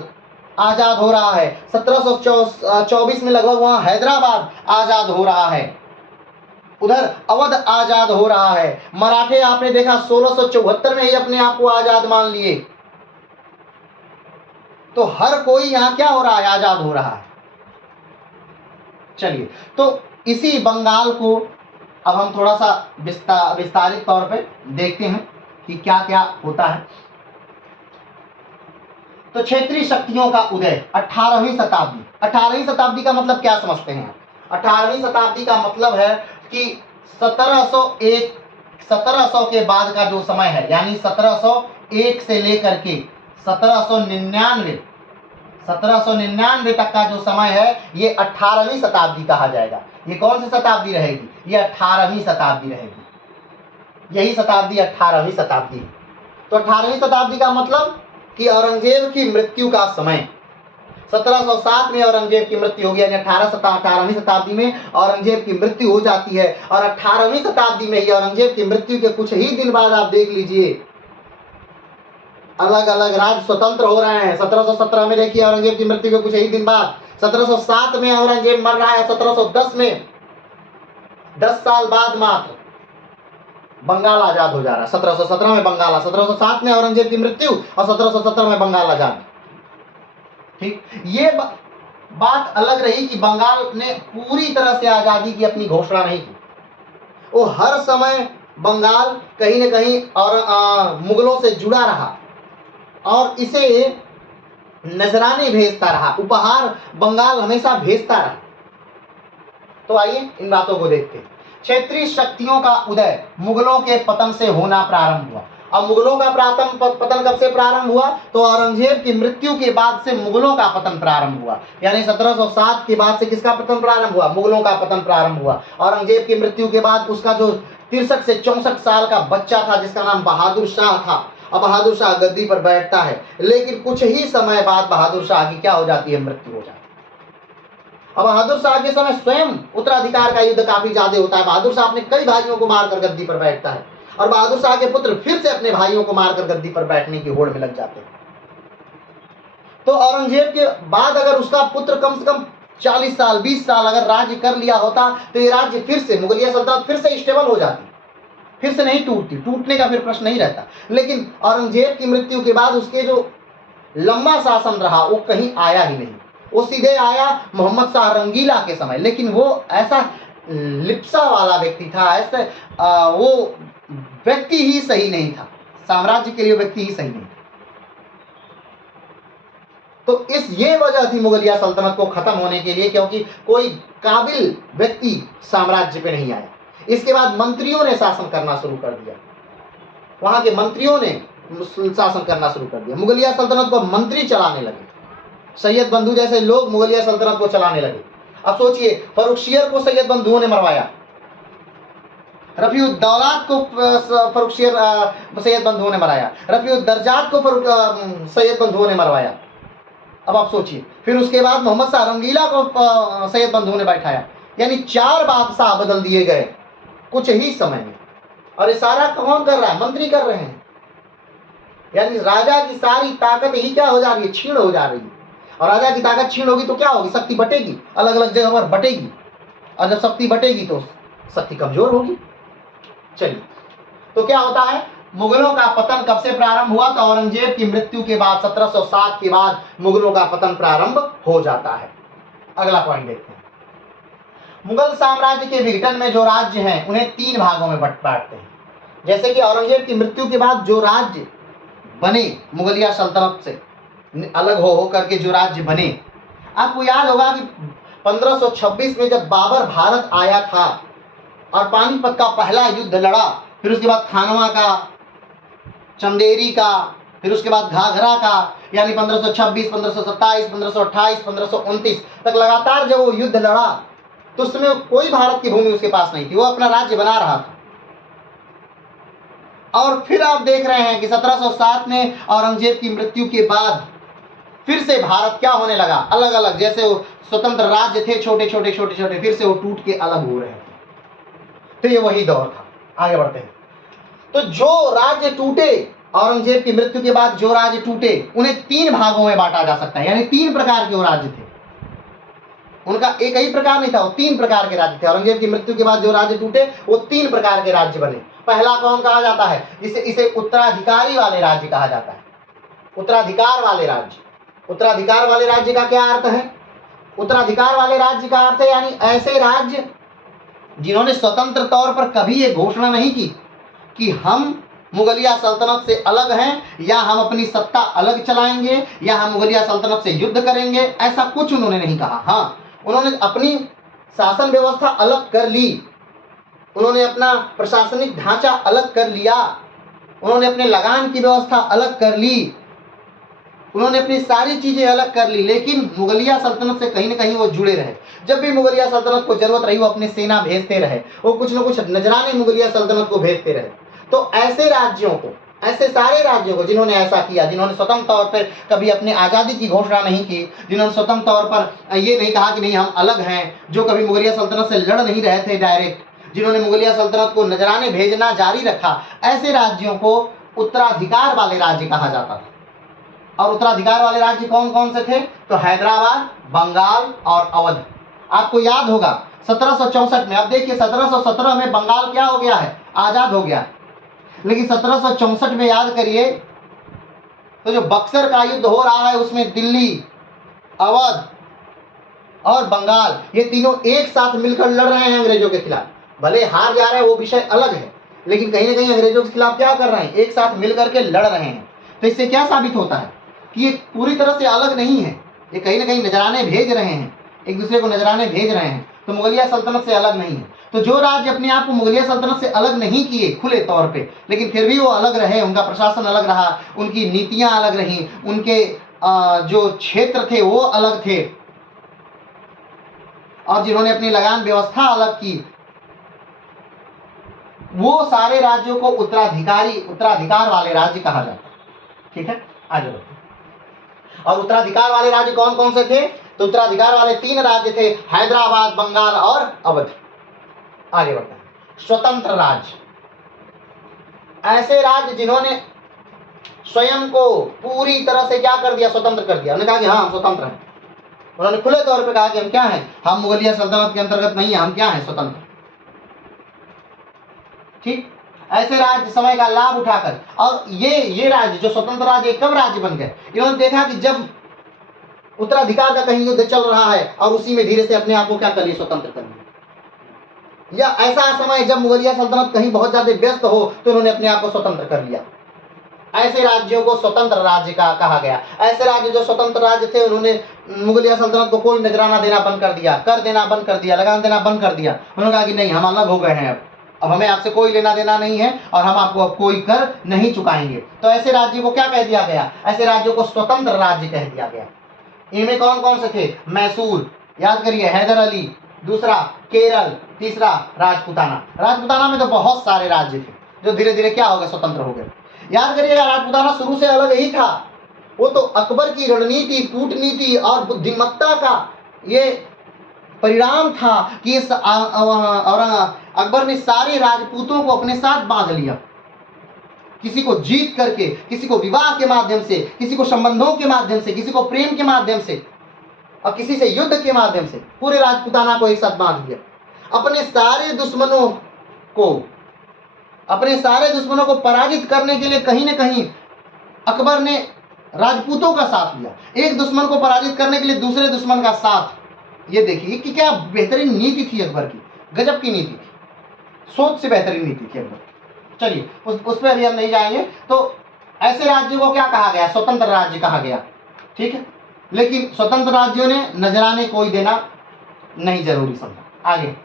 आजाद हो रहा है, 1724 में लगभग वहां हैदराबाद आजाद हो रहा है, उधर अवध आजाद हो रहा है, मराठे आपने देखा 1674 में ही अपने आप को आजाद मान लिए। तो हर कोई यहां क्या हो रहा है, आजाद हो रहा है। चलिए, तो इसी बंगाल को अब हम थोड़ा सा विस्तारित तौर पे देखते हैं कि क्या क्या होता है। तो क्षेत्रीय शक्तियों का उदय 18वीं शताब्दी। 18वीं शताब्दी का मतलब क्या समझते हैं? 18वीं शताब्दी का मतलब है कि 1700 के बाद का जो समय है, यानी 1701 से लेकर के 1799 तक का जो समय है, ये 18वीं शताब्दी कहा जाएगा। ये कौन सी शताब्दी रहेगी? ये 18वीं शताब्दी रहेगी। यही शताब्दी 18वीं शताब्दी है। तो 18वीं शताब्दी का मतलब कि औरंगजेब की मृत्यु का समय, 1707 में औरंगजेब की मृत्यु होगी, यानी 18वीं शताब्दी में औरंगजेब की मृत्यु हो जाती है। और 18वीं शताब्दी में ही औरंगजेब की मृत्यु के कुछ ही दिन बाद आप देख लीजिए अलग अलग राज्य स्वतंत्र हो रहे हैं। 1717 में देखिए औरंगजेब की मृत्यु के कुछ ही दिन बाद, 1707 में औरंगजेब मर रहा है, 1710 में 10 साल बाद मात्र बंगाल आजाद हो जा रहा है। 1717 में बंगाल, 1707 में औरंगजेब की मृत्यु और 1717 में बंगाल आजाद। ठीक, ये बात अलग रही कि बंगाल ने पूरी तरह से आजादी की अपनी घोषणा नहीं की। वो हर समय बंगाल कहीं न कहीं और मुगलों से जुड़ा रहा और इसे नजराने भेजता रहा, उपहार बंगाल हमेशा भेजता रहा। तो आइए इन बातों को देखते हैं। क्षेत्रीय शक्तियों का उदय मुगलों के पतन से होना प्रारंभ हुआ। अब मुगलों का पतन कब से प्रारंभ हुआ? तो औरंगजेब की मृत्यु के बाद से मुगलों का पतन प्रारंभ हुआ। यानी 1707 के बाद से किसका पतन प्रारंभ हुआ? मुगलों का पतन प्रारंभ हुआ। औरंगजेब की मृत्यु के बाद उसका जो 63 से 64 साल का बच्चा था जिसका नाम बहादुर शाह था, अब बहादुर शाह गद्दी पर बैठता है, लेकिन कुछ ही समय बाद बहादुर शाह की क्या हो जाती है? मृत्यु हो जाती है। अब बहादुर शाह के समय स्वयं उत्तराधिकार का युद्ध काफी ज्यादा होता है। बहादुर शाह अपने कई भाइयों को मारकर गद्दी पर बैठता है और बहादुर शाह के पुत्र फिर से अपने भाइयों को मारकर गद्दी पर बैठने की होड़ में लग जाते हैं। तो औरंगजेब के बाद अगर उसका पुत्र कम से कम 40 साल 20 साल अगर राज्य कर लिया होता तो ये राज्य फिर से, मुगलिया सल्तनत फिर से स्टेबल हो जाती, फिर से नहीं टूटती, टूटने का फिर प्रश्न नहीं रहता। लेकिन औरंगजेब की मृत्यु के बाद उसके जो लंबा शासन रहा वो कहीं आया ही नहीं। वो सीधे आया मोहम्मद शाह रंगीला के समय, लेकिन वो ऐसा लिप्सा वाला व्यक्ति था, ऐसे वो व्यक्ति ही सही नहीं था, साम्राज्य के लिए व्यक्ति ही सही नहीं था। तो ये वजह थी मुगलिया सल्तनत को खत्म होने के लिए, क्योंकि कोई काबिल व्यक्ति साम्राज्य पे नहीं आया। इसके बाद मंत्रियों ने शासन करना शुरू कर दिया, वहां के मंत्रियों ने शासन करना शुरू कर दिया। मुगलिया सल्तनत को मंत्री चलाने लगे, सैयद बंधु जैसे लोग मुगलिया सल्तनत को चलाने लगे। अब सोचिए, फर्रुखशियर को सैयद बंधुओं ने मरवाया, रफीउद्दौलात को फर्रुखशियर सैयद बंधुओं ने मराया, रफीउद्दर्जात को सैयद बंधुओं ने मरवाया। अब आप सोचिए, फिर उसके बाद मोहम्मद शाह रंगीला को सैयद बंधुओं ने बैठाया, यानी 4 बादशाह बदल दिए गए कुछ ही समय में। और ये सारा कौन कर रहा है? मंत्री कर रहे हैं। यानी राजा की सारी ताकत ही क्या हो जा रही है? छीण हो जा रही है। और राजा की ताकत छीण होगी तो क्या होगी? शक्ति बटेगी, अलग अलग जगह पर बटेगी, और जब शक्ति बटेगी तो शक्ति कमजोर होगी। चलिए, तो क्या होता है? मुगलों का पतन कब से प्रारंभ हुआ? तो औरंगजेब की मृत्यु के बाद 1707 के बाद मुगलों का पतन प्रारंभ हो जाता है। अगला पॉइंट देखते हैं। मुगल साम्राज्य के विघटन में जो राज्य हैं उन्हें 3 भागों में बांटते हैं। जैसे कि औरंगजेब की मृत्यु के बाद जो राज्य बने मुगलिया सल्तनत से अलग हो करके जो राज्य बने, आपको याद होगा कि 1526 में जब बाबर भारत आया था और पानीपत का पहला युद्ध लड़ा, फिर उसके बाद खानवा का, चंदेरी का, फिर उसके बाद घाघरा का, यानी 1526, 1527, 1528, 1529 तक लगातार जब वो युद्ध लड़ा तो उस समय कोई भारत की भूमि उसके पास नहीं थी, वो अपना राज्य बना रहा था। और फिर आप देख रहे हैं कि 1707 में औरंगजेब की मृत्यु के बाद फिर से भारत क्या होने लगा, अलग अलग, जैसे वो स्वतंत्र राज्य थे छोटे छोटे छोटे छोटे, फिर से वो टूट के अलग हो रहे थे। तो ये वही दौर था। आगे बढ़ते हैं। तो जो राज्य टूटे, औरंगजेब की मृत्यु के बाद जो राज्य टूटे, उन्हें 3 भागों में बांटा जा सकता है, यानी 3 प्रकार के वो राज्य थे। उनका एक ही प्रकार नहीं था, वो 3 प्रकार के राज्य थे। औरंगजेब की मृत्यु के बाद जो राज्य टूटे वो 3 प्रकार के राज्य बने। पहला कौन कहा जाता है, इसे उत्तराधिकारी वाले राज्य कहा जाता है। उत्तराधिकार वाले राज्य। उत्तराधिकार वाले राज्य का क्या अर्थ है? उत्तराधिकार वाले राज्य का अर्थ है यानी ऐसे राज्य जिन्होंने स्वतंत्र तौर पर कभी ये घोषणा नहीं की कि हम मुगलिया सल्तनत से अलग हैं, या हम अपनी सत्ता अलग चलाएंगे, या हम मुगलिया सल्तनत से युद्ध करेंगे, ऐसा कुछ उन्होंने नहीं कहा। हाँ, उन्होंने अपनी शासन व्यवस्था अलग कर ली, उन्होंने अपना प्रशासनिक ढांचा अलग कर लिया, उन्होंने अपने लगान की व्यवस्था अलग कर ली, उन्होंने अपनी सारी चीजें अलग कर ली, लेकिन मुगलिया सल्तनत से कहीं ना कहीं वो जुड़े रहे। जब भी मुगलिया सल्तनत को जरूरत रही वो अपनी सेना भेजते रहे, वो कुछ न कुछ नजराने मुगलिया सल्तनत को भेजते रहे। तो ऐसे राज्यों को, ऐसे सारे राज्यों को जिन्होंने ऐसा किया, जिन्होंने स्वतंत्र तौर पर कभी अपनी आज़ादी की घोषणा नहीं की, जिन्होंने स्वतंत्र तौर पर ये नहीं कहा कि नहीं हम अलग हैं, जो कभी मुगलिया सल्तनत से लड़ नहीं रहे थे डायरेक्ट, जिन्होंने मुगलिया सल्तनत को नजराने भेजना जारी रखा, ऐसे राज्यों को उत्तराधिकार वाले राज्य कहा जाता था। और उत्तराधिकार वाले राज्य कौन कौन से थे? तो हैदराबाद, बंगाल और अवध। आपको याद होगा 1764 में, अब देखिए 1717 में बंगाल क्या हो गया है, आजाद हो गया, लेकिन 1764 में याद करिए तो जो बक्सर का युद्ध हो रहा है उसमें दिल्ली, अवध और बंगाल ये तीनों एक साथ मिलकर लड़ रहे हैं अंग्रेजों के खिलाफ। भले हार जा रहे हैं वो विषय अलग है, लेकिन कहीं ना कहीं अंग्रेजों के खिलाफ क्या कर रहे हैं, एक साथ मिलकर के लड़ रहे हैं। तो इससे क्या साबित होता है कि ये पूरी तरह से अलग नहीं है, ये कहीं ना कहीं नजराने भेज रहे हैं, एक दूसरे को नजराने भेज रहे हैं, तो मुगलिया सल्तनत से अलग नहीं है। तो जो राज्य अपने आप को मुगलिया सल्तनत से अलग नहीं किए खुले तौर पे, लेकिन फिर भी वो अलग रहे, उनका प्रशासन अलग रहा, उनकी नीतियां अलग रहीं, उनके जो क्षेत्र थे वो अलग थे, और जिन्होंने अपनी लगान व्यवस्था अलग की, वो सारे राज्यों को उत्तराधिकार वाले राज्य कहा जाता है। ठीक है, आगे बढ़ते हैं। और उत्तराधिकार वाले राज्य कौन कौन से थे? तो उत्तराधिकार वाले 3 राज्य थे, हैदराबाद, बंगाल और अवध। आगे बढ़ते हैं। स्वतंत्र राज्य, ऐसे राज्य जिन्होंने स्वयं को पूरी तरह से क्या कर दिया, स्वतंत्र कर दिया। उन्होंने कहा कि हाँ हम स्वतंत्र हैं, उन्होंने खुले तौर पे कहा कि हम क्या हैं, हम मुगलिया सल्तनत के अंतर्गत नहीं है, हम क्या हैं, स्वतंत्र। ठीक, ऐसे राज्य समय का लाभ उठाकर, और ये राज्य जो स्वतंत्र राज्य कब राज्य बन गए, इन्होंने देखा कि जब उत्तराधिकार का कहीं युद्ध चल रहा है और उसी में धीरे से अपने आप को क्या कर लिए, स्वतंत्र कर लिया, या ऐसा समय जब मुगलिया सल्तनत कहीं बहुत ज्यादा व्यस्त हो तो उन्होंने अपने आप को स्वतंत्र कर लिया। ऐसे राज्यों को स्वतंत्र राज्य का कहा गया। ऐसे राज्य जो स्वतंत्र राज्य थे उन्होंने मुगलिया सल्तनत को कोई नजराना देना बंद कर दिया, कर देना बंद कर दिया, लगान देना बंद कर दिया। उन्होंने कहा कि नहीं हम अलग हो गए हैं, अब हमें आपसे कोई लेना देना नहीं है और हम आपको अब कोई कर नहीं चुकाएंगे। तो ऐसे राज्य को क्या कह दिया गया, ऐसे राज्यों को स्वतंत्र राज्य कह दिया गया। इनमें कौन कौन से थे, मैसूर, याद करिए, हैदर अली, दूसरा केरल, तीसरा राजपूताना। राजपूताना में तो बहुत सारे राज्य थे जो धीरे धीरे क्या हो गए, स्वतंत्र हो गए। याद करिएगा राजपूताना शुरू से अलग ही था, वो तो अकबर की रणनीति, कूटनीति और बुद्धिमत्ता का ये परिणाम था कि और अकबर ने सारे राजपूतों को अपने साथ बांध लिया, किसी को जीत करके, किसी को विवाह के माध्यम से, किसी को संबंधों के माध्यम से, किसी को प्रेम के माध्यम से और किसी से युद्ध के माध्यम से पूरे राजपूताना को एक साथ बांध दिया। अपने सारे दुश्मनों को पराजित करने के लिए कहीं ना कहीं अकबर ने राजपूतों का साथ लिया। एक दुश्मन को पराजित करने के लिए दूसरे दुश्मन का साथ। ये देखिए कि क्या बेहतरीन नीति थी अकबर की, गजब की नीति थी, सोच से बेहतरीन नीति थी अकबर की। चलिए उस पर अभी हम नहीं जाएंगे। तो ऐसे राज्यों को क्या कहा गया, स्वतंत्र राज्य कहा गया। ठीक है, लेकिन स्वतंत्र राज्यों ने नजराने कोई देना नहीं जरूरी समझा। आगे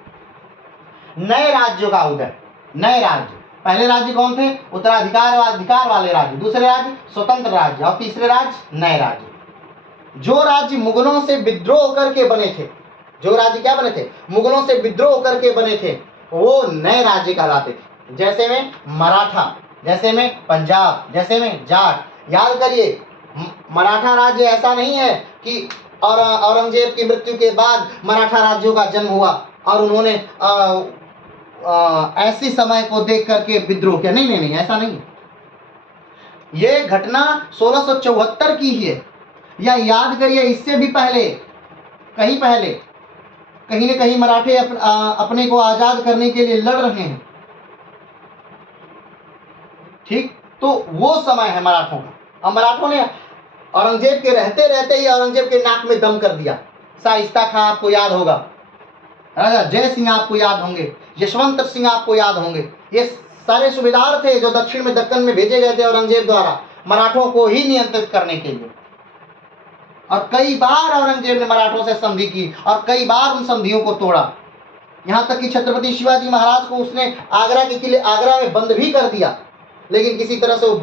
नए राज्यों का उदय। नए राज्य, पहले राज्य कौन थे, उत्तराधिकार वाले राज्य, दूसरे राज्य स्वतंत्र राज्य और तीसरे राज्य नए राज्य। जो राज्य मुगलों से विद्रोह करके बने थे, जो राज्य क्या बने थे, मुगलों से विद्रोह करके बने थे, वो नए राज्य कहलाते थे। जैसे में मराठा, जैसे में पंजाब, जैसे में जाट। याद करिए मराठा राज्य ऐसा नहीं है कि और औरंगजेब की मृत्यु के बाद मराठा राज्यों का जन्म हुआ और उन्होंने ऐसी समय को देख करके विद्रोह किया। नहीं नहीं नहीं, ऐसा नहीं। ये घटना 1674 की ही है, या याद करिए इससे भी पहले, कहीं न कहीं मराठे अपने को आजाद करने के लिए लड़ रहे हैं। ठीक, तो वो समय है मराठों का। और मराठों ने औरंगजेब के रहते रहते ही औरंगजेब के नाक में दम कर दिया। शाइस्ता खां आपको याद होगा, राजा जय सिंह आपको याद होंगे, यशवंत सिंह आपको याद होंगे। ये सारे सूबेदार थे जो दक्षिण में, दक्कन में भेजे गए थे औरंगजेब द्वारा मराठों को ही नियंत्रित करने के लिए। और कई बार औरंगजेब ने मराठों से संधि की और कई बार उन संधियों को तोड़ा। यहाँ तक कि छत्रपति शिवाजी महाराज को उसने आगरा के किले आगरा में बंद भी कर दिया, लेकिन किसी तरह से वो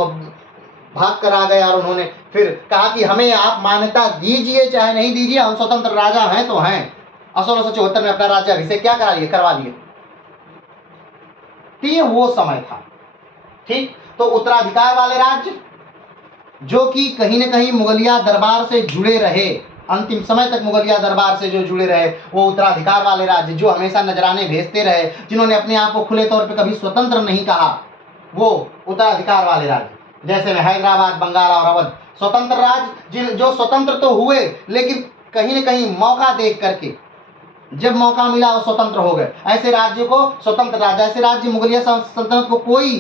भाग कर आ गए और उन्होंने फिर कहा कि हमें आप मान्यता दीजिए चाहे नहीं दीजिए, हम स्वतंत्र राजा हैं तो हैं। 1674 में अपना राज्याभिषेक क्या करवा लिए। तो ये वो समय था। ठीक, तो उत्तराधिकार वाले राज्य जो कि कहीं न कहीं मुगलिया दरबार से जुड़े रहे, अंतिम समय तक मुगलिया दरबार से जो जुड़े रहे, वो उत्तराधिकार वाले राज्य जो हमेशा नजराने भेजते रहे, जिन्होंने अपने आप को खुले तौर पे कभी स्वतंत्र नहीं कहा, वो उत्तराधिकार वाले राज्य जैसे में हैदराबाद, बंगाल और अवध। स्वतंत्र राज्य जो स्वतंत्र तो हुए, लेकिन कहीं न कहीं मौका देख करके जब मौका मिला वो स्वतंत्र हो गए। ऐसे राज्य को स्वतंत्र राज्य, ऐसे राज्य मुगलिया सल्तनत को कोई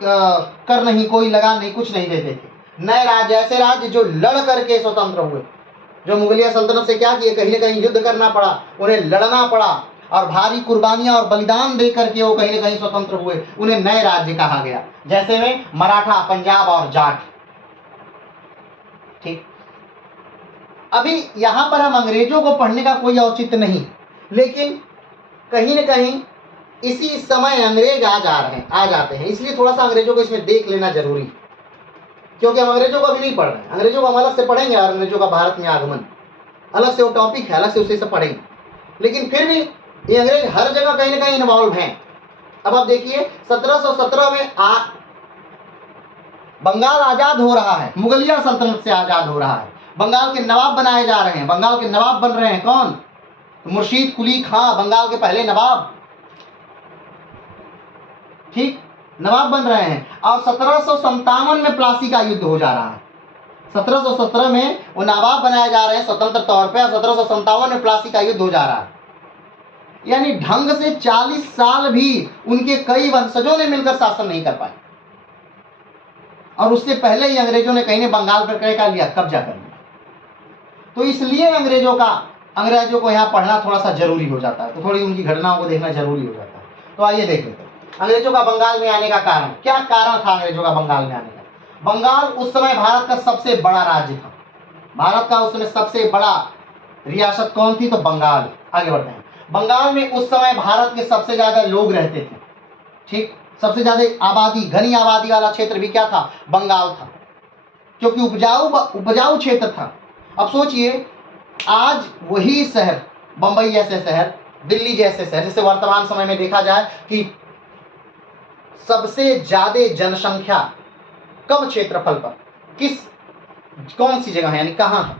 कर नहीं, कोई लगा नहीं, कुछ नहीं देते थे। नए राज्य, ऐसे राज्य जो लड़ करके स्वतंत्र हुए, जो मुगलिया सल्तनत से क्या किए, कहीं न कहीं युद्ध करना पड़ा, उन्हें लड़ना पड़ा और भारी कुर्बानियां और बलिदान दे करके वो कहीं न कहीं स्वतंत्र हुए, उन्हें नए राज्य कहा गया। जैसे में मराठा, पंजाब और जाट। ठीक, अभी यहां पर हम अंग्रेजों को पढ़ने का कोई औचित्य नहीं, लेकिन कहीं न कहीं इसी समय अंग्रेज आ जाते हैं, इसलिए थोड़ा सा अंग्रेजों को इसमें देख लेना जरूरी, क्योंकि हम अंग्रेजों को अभी नहीं पढ़ रहे हैं। अंग्रेजों को हम अलग से पढ़ेंगे और अंग्रेजों का भारत में आगमन अलग से, वो टॉपिक है, अलग से उसे सब पढ़ेंगे। लेकिन फिर भी ये अंग्रेज हर जगह कहीं न कहीं इन्वॉल्व हैं। अब आप देखिए 1717 में बंगाल आजाद हो रहा है, मुगलिया सल्तनत से आजाद हो रहा है, बंगाल के नवाब बनाए जा रहे हैं। बंगाल के नवाब बन रहे हैं कौन? मुर्शीद कुली खां, बंगाल के पहले नवाब। ठीक, नवाब बन रहे हैं। और 1757 में प्लासी का युद्ध हो जा रहा है। 1717 में वो नवाब बनाए जा रहे हैं स्वतंत्र तौर पे, और 1757 में प्लासी का युद्ध हो जा रहा है। यानी ढंग से 40 साल भी उनके कई वंशजों ने मिलकर शासन नहीं कर पाए, और उससे पहले ही अंग्रेजों ने कहीं ने बंगाल पर क्या लिया, कब्जा कर लिया। तो इसलिए अंग्रेजों को यहाँ पढ़ना थोड़ा सा जरूरी हो जाता है, तो थोड़ी उनकी घटनाओं को देखना जरूरी हो जाता है। तो आइए देख लेते हैं अंग्रेजों का बंगाल में आने का कारण। क्या कारण था अंग्रेजों का बंगाल में आने का? बंगाल उस समय भारत का सबसे बड़ा राज्य था। भारत का उस समय सबसे बड़ा रियासत कौन थी? तो बंगाल। आगे बढ़ते हैं। बंगाल में उस समय भारत के सबसे ज्यादा लोग रहते थे। ठीक, सबसे ज्यादा आबादी, घनी आबादी वाला क्षेत्र भी क्या था? बंगाल था, क्योंकि उपजाऊ क्षेत्र था। अब सोचिए, आज वही शहर, बंबई जैसे शहर, दिल्ली जैसे शहर, जैसे वर्तमान समय में देखा जाए कि सबसे ज्यादा जनसंख्या कम क्षेत्रफल पर कौन सी जगह है, यानी कहां है?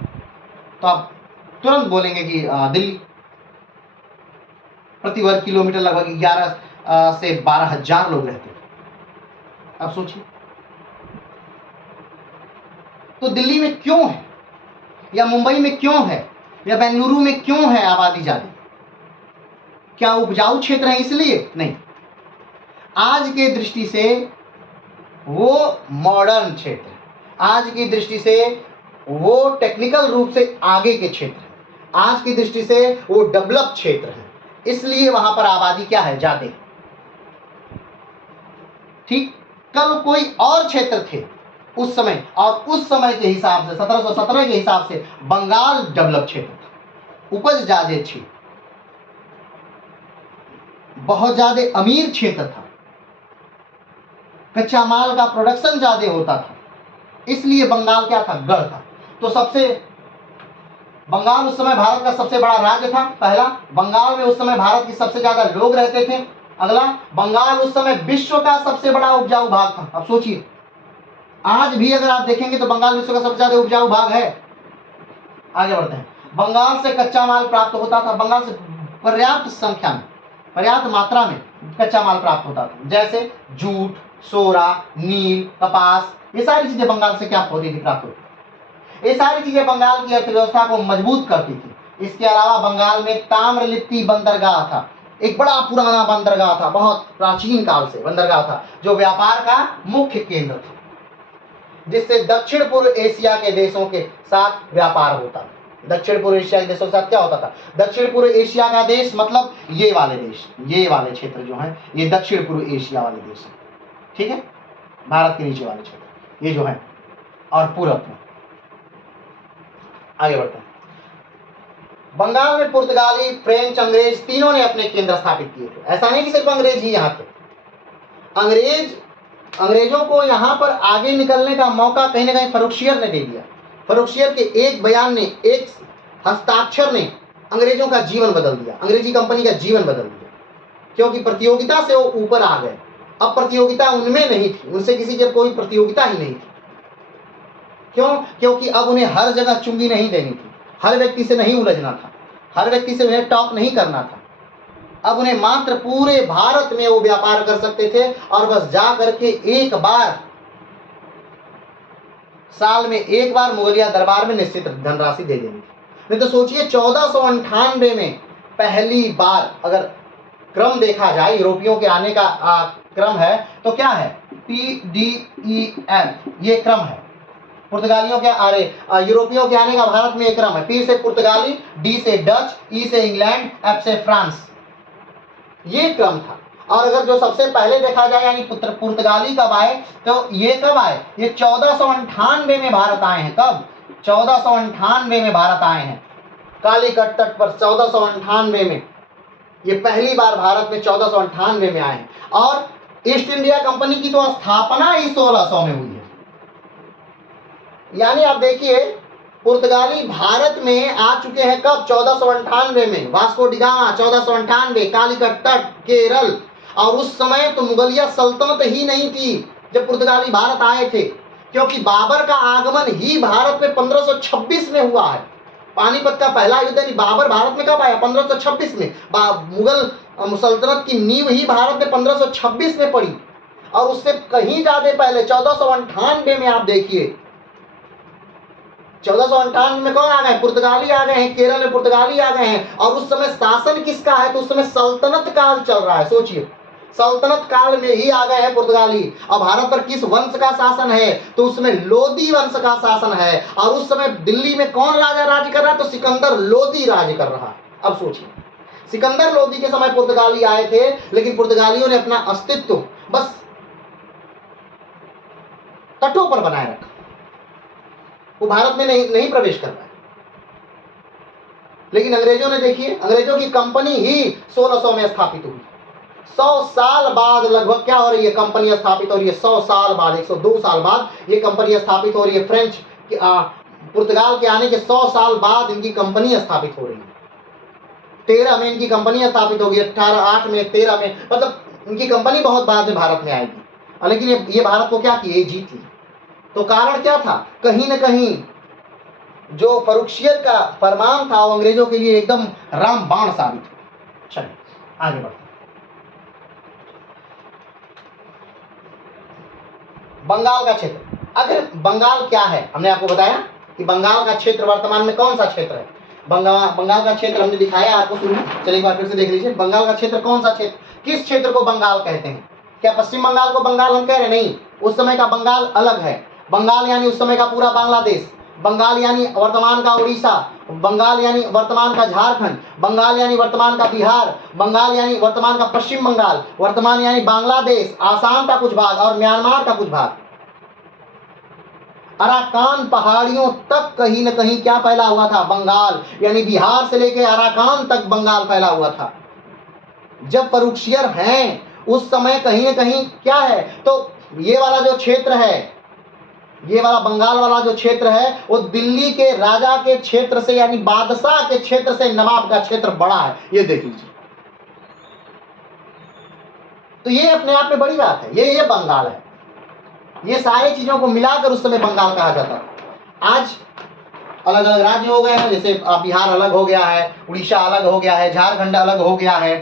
तो आप तुरंत बोलेंगे कि दिल्ली। प्रति वर्ग किलोमीटर लगभग 11 से 12 हजार लोग रहते हैं। अब सोचिए, तो दिल्ली में क्यों है, या मुंबई में क्यों है, या बेंगलुरु में क्यों है आबादी ज्यादा? क्या उपजाऊ क्षेत्र है इसलिए? नहीं, आज के दृष्टि से वो मॉडर्न क्षेत्र है, आज की दृष्टि से वो टेक्निकल रूप से आगे के क्षेत्र है, आज की दृष्टि से वो डेवलप क्षेत्र है, इसलिए वहां पर आबादी क्या है? ज्यादा। ठीक, कल कोई और क्षेत्र थे उस समय, और उस समय के हिसाब से 1717 के हिसाब से बंगाल डेवलप क्षेत्र था, उपज ज्यादा थी, बहुत ज्यादा अमीर क्षेत्र था, कच्चा माल का प्रोडक्शन ज्यादा होता था, इसलिए बंगाल क्या था? गढ़ था। तो बंगाल उस समय भारत का सबसे बड़ा राज्य था। पहला, बंगाल में उस समय भारत के सबसे ज्यादा लोग रहते थे। अगला, बंगाल उस समय विश्व का सबसे बड़ा उपजाऊ भाग था। अब सोचिए, आज भी अगर आप देखेंगे तो बंगाल विश्व का सबसे ज्यादा उपजाऊ भाग है। आगे बढ़ते हैं। बंगाल से कच्चा माल प्राप्त होता था, बंगाल से पर्याप्त संख्या में, पर्याप्त मात्रा में कच्चा माल प्राप्त होता था, जैसे जूट, सोरा, नील, कपास, ये सारी चीजें बंगाल से क्या होती थी, प्राप्त होती थी। ये सारी चीजें बंगाल की अर्थव्यवस्था को मजबूत करती थी। इसके अलावा बंगाल में ताम्रलिप्ति बंदरगाह था, एक बड़ा पुराना बंदरगाह था, बहुत प्राचीन काल से बंदरगाह था, जो व्यापार का मुख्य केंद्र था, जिससे दक्षिण पूर्व एशिया के देशों के साथ व्यापार होता था। दक्षिण पूर्व एशिया के देशों के साथ क्या होता था? दक्षिण पूर्व एशिया का देश मतलब ये वाले देश, ये वाले क्षेत्र जो है ये दक्षिण पूर्व एशिया वाले देश है, ठीक है, भारत के नीचे वाले क्षेत्र ये जो है, और पूरब में। आगे बढ़ते हैं। बंगाल में पुर्तगाली, फ्रेंच, अंग्रेज तीनों ने अपने केंद्र स्थापित किए थे। ऐसा नहीं कि सिर्फ अंग्रेज ही यहाँ थे। अंग्रेजों को यहाँ पर आगे निकलने का मौका कहीं ना कहीं फर्रुखशियर ने दे दिया। फर्रुखशियर के एक बयान ने, एक हस्ताक्षर ने अंग्रेजों का जीवन बदल दिया, अंग्रेजी कंपनी का जीवन बदल दिया, क्योंकि प्रतियोगिता से वो ऊपर आ गए। अब प्रतियोगिता उनमें नहीं थी, उनसे किसी की कोई प्रतियोगिता ही नहीं थी। क्यों? क्योंकि अब उन्हें हर जगह चुंगी नहीं देनी थी, हर व्यक्ति से नहीं उलझना था, हर व्यक्ति से उन्हें टॉक नहीं करना था। अब उन्हें मात्र पूरे भारत में वो व्यापार कर सकते थे और बस जा करके एक बार, साल में एक बार मुगलिया दरबार में निश्चित धनराशि दे देनी थी। नहीं तो सोचिए 1498 में पहली बार अगर क्रम देखा जाए, यूरोपियों के आने का क्रम है तो क्या है? PDEM, ये क्रम है। पुर्तगालियों के यूरोपियों के आने का भारत में एक क्रम है। P से पुर्तगाली, D से डच, E से इंग्लैंड, F से फ्रांस, ये क्रम था। और अगर जो सबसे पहले देखा जाए यानी पुर्तगाली कब आए, तो ये कब आए? ये 1498 में भारत आए हैं। कब? 1498 में भारत आए हैं, कालीकट तट पर 1498 में, ये पहली बार भारत में 1498 में आए हैं। और ईस्ट इंडिया कंपनी की तो स्थापना ही 1600 में हुई है। यानी आप देखिए पुर्तगाली भारत में आ चुके हैं कब? 1498 में। वास्को डी गामा 1498, कालीकट तट, केरल। और उस समय तो मुगलिया सल्तनत ही नहीं थी जब पुर्तगाली भारत आए थे, क्योंकि बाबर का आगमन ही भारत में 1526 में हुआ है। पानीपत का पहला युद्ध यानी बाबर भारत में कब आया? 1526 में। मुगल सल्तनत की नींव ही भारत में 1526 में पड़ी। और उससे कहीं ज्यादा पहले 1498 में आप देखिए, 1498 में कौन आ गए? पुर्तगाली आ गए हैं, केरल में पुर्तगाली आ गए हैं। और उस समय शासन किसका है? तो उस समय सल्तनत काल चल रहा है। सोचिए, सल्तनत काल में ही आ गए हैं पुर्तगाली। अब भारत पर किस वंश का शासन है? तो उसमें लोदी वंश का शासन है। और उस समय दिल्ली में कौन राजा राज्य कर रहा है? तो सिकंदर लोदी राज्य कर रहा है। अब सोचिए, सिकंदर लोदी के समय पुर्तगाली आए थे, लेकिन पुर्तगालियों ने अपना अस्तित्व बस तटों पर बनाए रखा, वो भारत में नहीं प्रवेश कर पाए। लेकिन अंग्रेजों ने, देखिए, अंग्रेजों की कंपनी ही 1600 में स्थापित हुई। 100 साल बाद लगभग क्या हो रही है? कंपनी स्थापित हो रही है। 100 साल बाद, 102 साल बाद ये कंपनी स्थापित हो रही है। फ्रेंच पुर्तगाल के आने के 100 साल बाद इनकी कंपनी स्थापित हो रही है। 13 में इनकी कंपनी स्थापित होगी, 8 में, 13 में, मतलब इनकी कंपनी बहुत बाद में भारत में आएगी। लेकिन ये भारत को क्या किए? जीत ली। तो कारण क्या था? कहीं ना कहीं जो फर्रुखशियर का फरमान था वो अंग्रेजों के लिए एकदम रामबाण साबित हुआ। चलिए आगे बढ़ते हैं। बंगाल का क्षेत्र, आखिर बंगाल क्या है? हमने आपको बताया कि बंगाल का क्षेत्र वर्तमान में कौन सा क्षेत्र है। बंगाल का क्षेत्र हमने दिखाया आपको शुरू में। चलिए एक बार फिर से देख लीजिए, बंगाल का क्षेत्र कौन सा क्षेत्र, किस क्षेत्र को बंगाल कहते हैं? क्या पश्चिम बंगाल को बंगाल हम कह रहे हैं? नहीं, उस समय का बंगाल अलग है। बंगाल यानी उस समय का पूरा बांग्लादेश, बंगाल यानी वर्तमान का उड़ीसा, बंगाल यानी वर्तमान का झारखंड, बंगाल यानी वर्तमान का बिहार, बंगाल यानी वर्तमान का पश्चिम बंगाल, वर्तमान यानी बांग्लादेश, आसाम का कुछ भाग और म्यांमार का कुछ भाग। अराकान पहाड़ियों तक कहीं न कहीं क्या फैला हुआ था? बंगाल, यानी बिहार से लेकर अराकान तक बंगाल फैला हुआ था। जब फर्रुखशियर हैं उस समय कहीं न कहीं क्या है? तो ये वाला जो क्षेत्र है, ये वाला बंगाल वाला जो क्षेत्र है वो दिल्ली के राजा के क्षेत्र से यानी बादशाह के क्षेत्र से नवाब का क्षेत्र बड़ा है। ये देख लीजिए। तो ये अपने आप में बड़ी बात है। ये बंगाल है। ये सारी चीजों को मिलाकर उस समय बंगाल कहा जाता था। आज अलग अलग राज्य हो गए हैं, जैसे बिहार अलग हो गया है, उड़ीसा अलग हो गया है, झारखंड अलग हो गया है,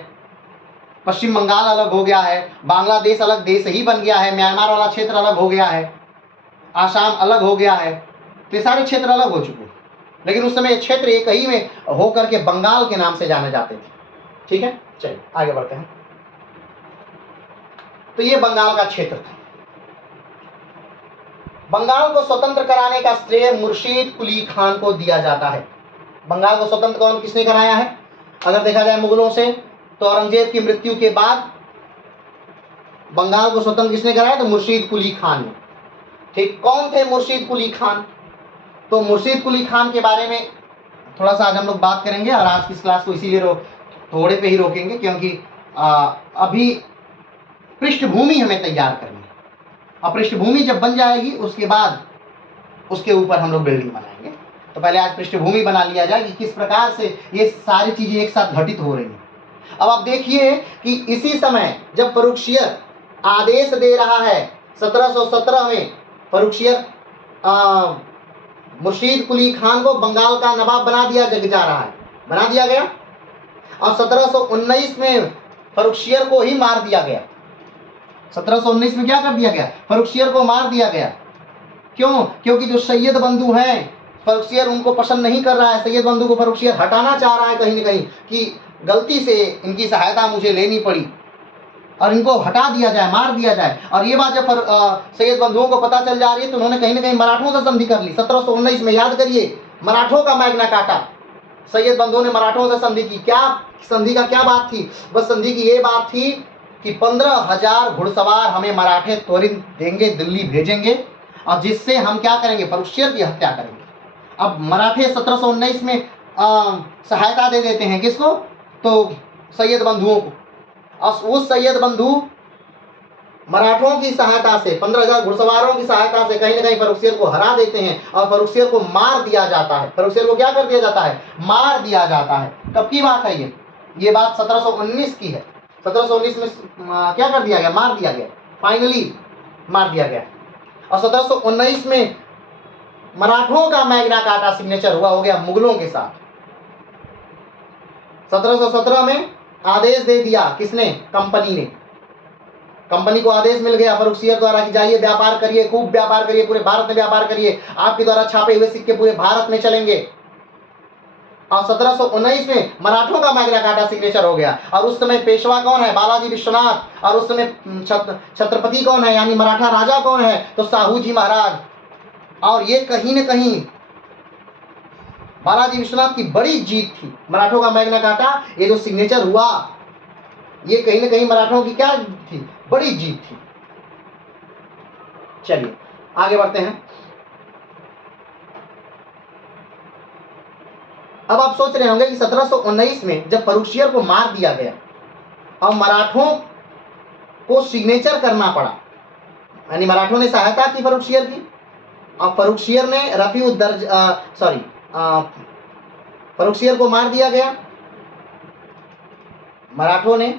पश्चिम बंगाल अलग हो गया है, बांग्लादेश अलग देश ही बन गया है, म्यांमार वाला क्षेत्र अलग हो गया है, आसाम अलग हो गया है। तो ये सारे क्षेत्र अलग हो चुके हैं, लेकिन उस समय क्षेत्र एक ही में होकर के बंगाल के नाम से जाने जाते थे। ठीक है, चलिए आगे बढ़ते हैं। तो ये बंगाल का क्षेत्र था। बंगाल को स्वतंत्र कराने का श्रेय मुर्शीद कुली खान को दिया जाता है। बंगाल को स्वतंत्र कौन किसने कराया है? अगर देखा जाए मुगलों से, तो औरंगजेब की मृत्यु के बाद बंगाल को स्वतंत्र किसने कराया? तो मुर्शीद कुली खान ने। ठीक, कौन थे मुर्शीद कुली खान? तो मुर्शीद कुली खान के बारे में थोड़ा सा आज हम लोग बात करेंगे, और आज की क्लास को इसीलिए थोड़े पे ही रोकेंगे, क्योंकि अभी पृष्ठभूमि हमें तैयार करनी है। अब पृष्ठभूमि जब बन जाएगी उसके बाद उसके ऊपर हम लोग बिल्डिंग बनाएंगे। तो पहले आज पृष्ठभूमि बना लिया जाए कि किस प्रकार से ये सारी चीजें एक साथ घटित हो रही हैं। अब आप देखिए कि इसी समय जब फर्रुखसियर आदेश दे रहा है 1717 में, फर्रुखसियर मुर्शीद कुली खान को बंगाल का नवाब बना दिया जा रहा है, बना दिया गया, और 1719 में फर्रुखसियर को ही मार दिया गया। 1719 में क्या कर दिया गया? फर्रुखसियर को मार दिया गया। क्यों? क्योंकि जो सैयद बंधु हैं, फर्रुखसियर उनको पसंद नहीं कर रहा है। सैयद बंधु को फर्रुखसियर हटाना चाह रहा है कहीं ना कहीं, कि गलती से इनकी सहायता मुझे लेनी पड़ी और इनको हटा दिया जाए, मार दिया जाए। और ये बात जब सैयद बंधुओं को पता चल जा रही है, तो उन्होंने कहीं ना कहीं मराठों से संधि कर ली। 1719 में, याद करिए, मराठों का मैग्ना कार्टा, सैयद बंधुओं ने मराठों से संधि की। क्या संधि का क्या बात थी? बस संधि की ये बात थी कि 15,000 घुड़सवार हमें मराठे त्वरित देंगे, दिल्ली भेजेंगे, और जिससे हम क्या करेंगे? फर्रुखसियर की हत्या करेंगे। अब मराठे 1719 में सहायता दे देते हैं किसको? तो सैयद बंधुओं को। और उस सैयद बंधु मराठों की सहायता से, 15,000 घुड़सवारों की सहायता से कहीं ना कहीं फर्रुखसियर को हरा देते हैं, और फर्रुखसियर को मार दिया जाता है। फर्रुखसियर को क्या कर दिया जाता है? मार दिया जाता है। कब की बात है ये बात 1719 की है। 1719 में क्या कर दिया गया? मार दिया गया, फाइनली मार दिया गया। और 1719 में मराठों का मैग्ना कार्टा सिग्नेचर हुआ, हो गया मुगलों के साथ। 1717 में आदेश दे दिया किसने? कंपनी ने। कंपनी को आदेश मिल गया फर्रुखसियर द्वारा कि जाइए व्यापार करिए, खूब व्यापार करिए, पूरे भारत में व्यापार करिए, आपके द्वारा छापे हुए सिक्के पूरे भारत में चलेंगे। और 1719 में मराठों का मैग्ना कार्टा सिग्नेचर हो गया। और उस समय पेशवा कौन है? बालाजी विश्वनाथ। और उस समय छत्रपति कौन है, यानी मराठा राजा कौन है? तो साहू जी महाराज। और ये कहीं न कहीं बालाजी विश्वनाथ की बड़ी जीत थी। मराठों का मैग्ना कार्टा, ये जो सिग्नेचर हुआ, ये कहीं न कहीं मराठों की क्या थी? बड़ी जीत थी। चलिए आगे बढ़ते हैं। अब आप सोच रहे होंगे कि 1719 में जब फर्रुखसियर को मार दिया गया और मराठों को सिग्नेचर करना पड़ा, यानी मराठों ने सहायता की फर्रुखसियर की, और फर्रुखसियर ने फर्रुखसियर को मार दिया गया। मराठों ने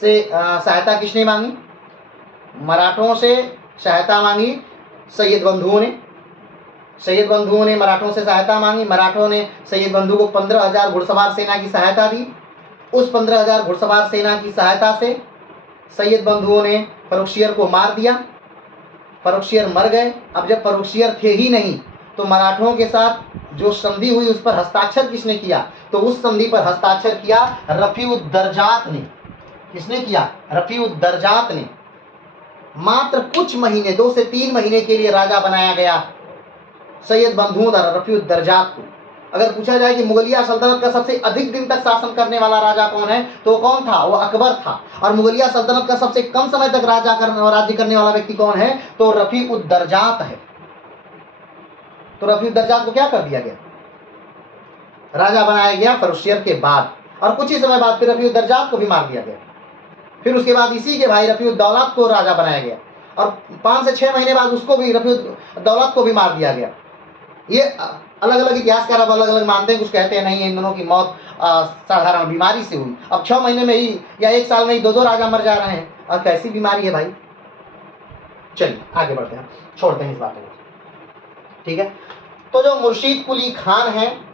से सहायता किसने मांगी? मराठों से सहायता मांगी सैयद बंधुओं ने। सैयद बंधुओं ने मराठों से सहायता मांगी। मराठों ने सैयद बंधु को 15,000 घुड़सवार सेना की सहायता दी। उस 15,000 घुड़सवार सेना की सहायता से सैयद बंधुओं ने फर्रुखसियर को मार दिया। फर्रुखसियर मर गए। अब जब फर्रुखसियर थे ही नहीं, तो मराठों के साथ जो संधि हुई उस पर हस्ताक्षर किसने किया? तो उस संधि पर हस्ताक्षर किया रफीउद्दर्जात ने। किसने किया? रफीउद्दर्जात ने। मात्र कुछ महीने, 2 से 3 महीने के लिए राजा बनाया गया सैयद बंधुओं द्वारा रफीउद्दर्जात को। अगर पूछा जाए कि मुगलिया सल्तनत का सबसे अधिक दिन तक शासन करने वाला राजा कौन है, तो कौन था? वो अकबर था। और मुगलिया सल्तनत का सबसे कम समय तक राज्य करने वाला व्यक्ति कौन है? तो रफीउद्दर्जात है। तो रफीउद्दर्जात को क्या कर दिया गया? राजा बनाया गया फर्रुखसियर के बाद, और कुछ ही समय बाद फिर रफीउद्दर्जात को भी मार दिया गया। फिर उसके बाद इसी के भाई रफीउद्दौलत को राजा बनाया गया, और 5 से 6 महीने बाद उसको भी, रफीउद्दौलत को भी मार दिया गया। ये अलग अलग इतिहासकार अब अलग अलग मानते हैं। कुछ कहते हैं नहीं, इन दोनों की मौत साधारण बीमारी से हुई। अब 6 महीने में ही या 1 साल में ही 2 राजा मर जा रहे हैं, और कैसी बीमारी है भाई? चलिए आगे बढ़ते हैं, छोड़ते हैं इस बात को, ठीक है। तो जो मुर्शीद कुली खान हैं,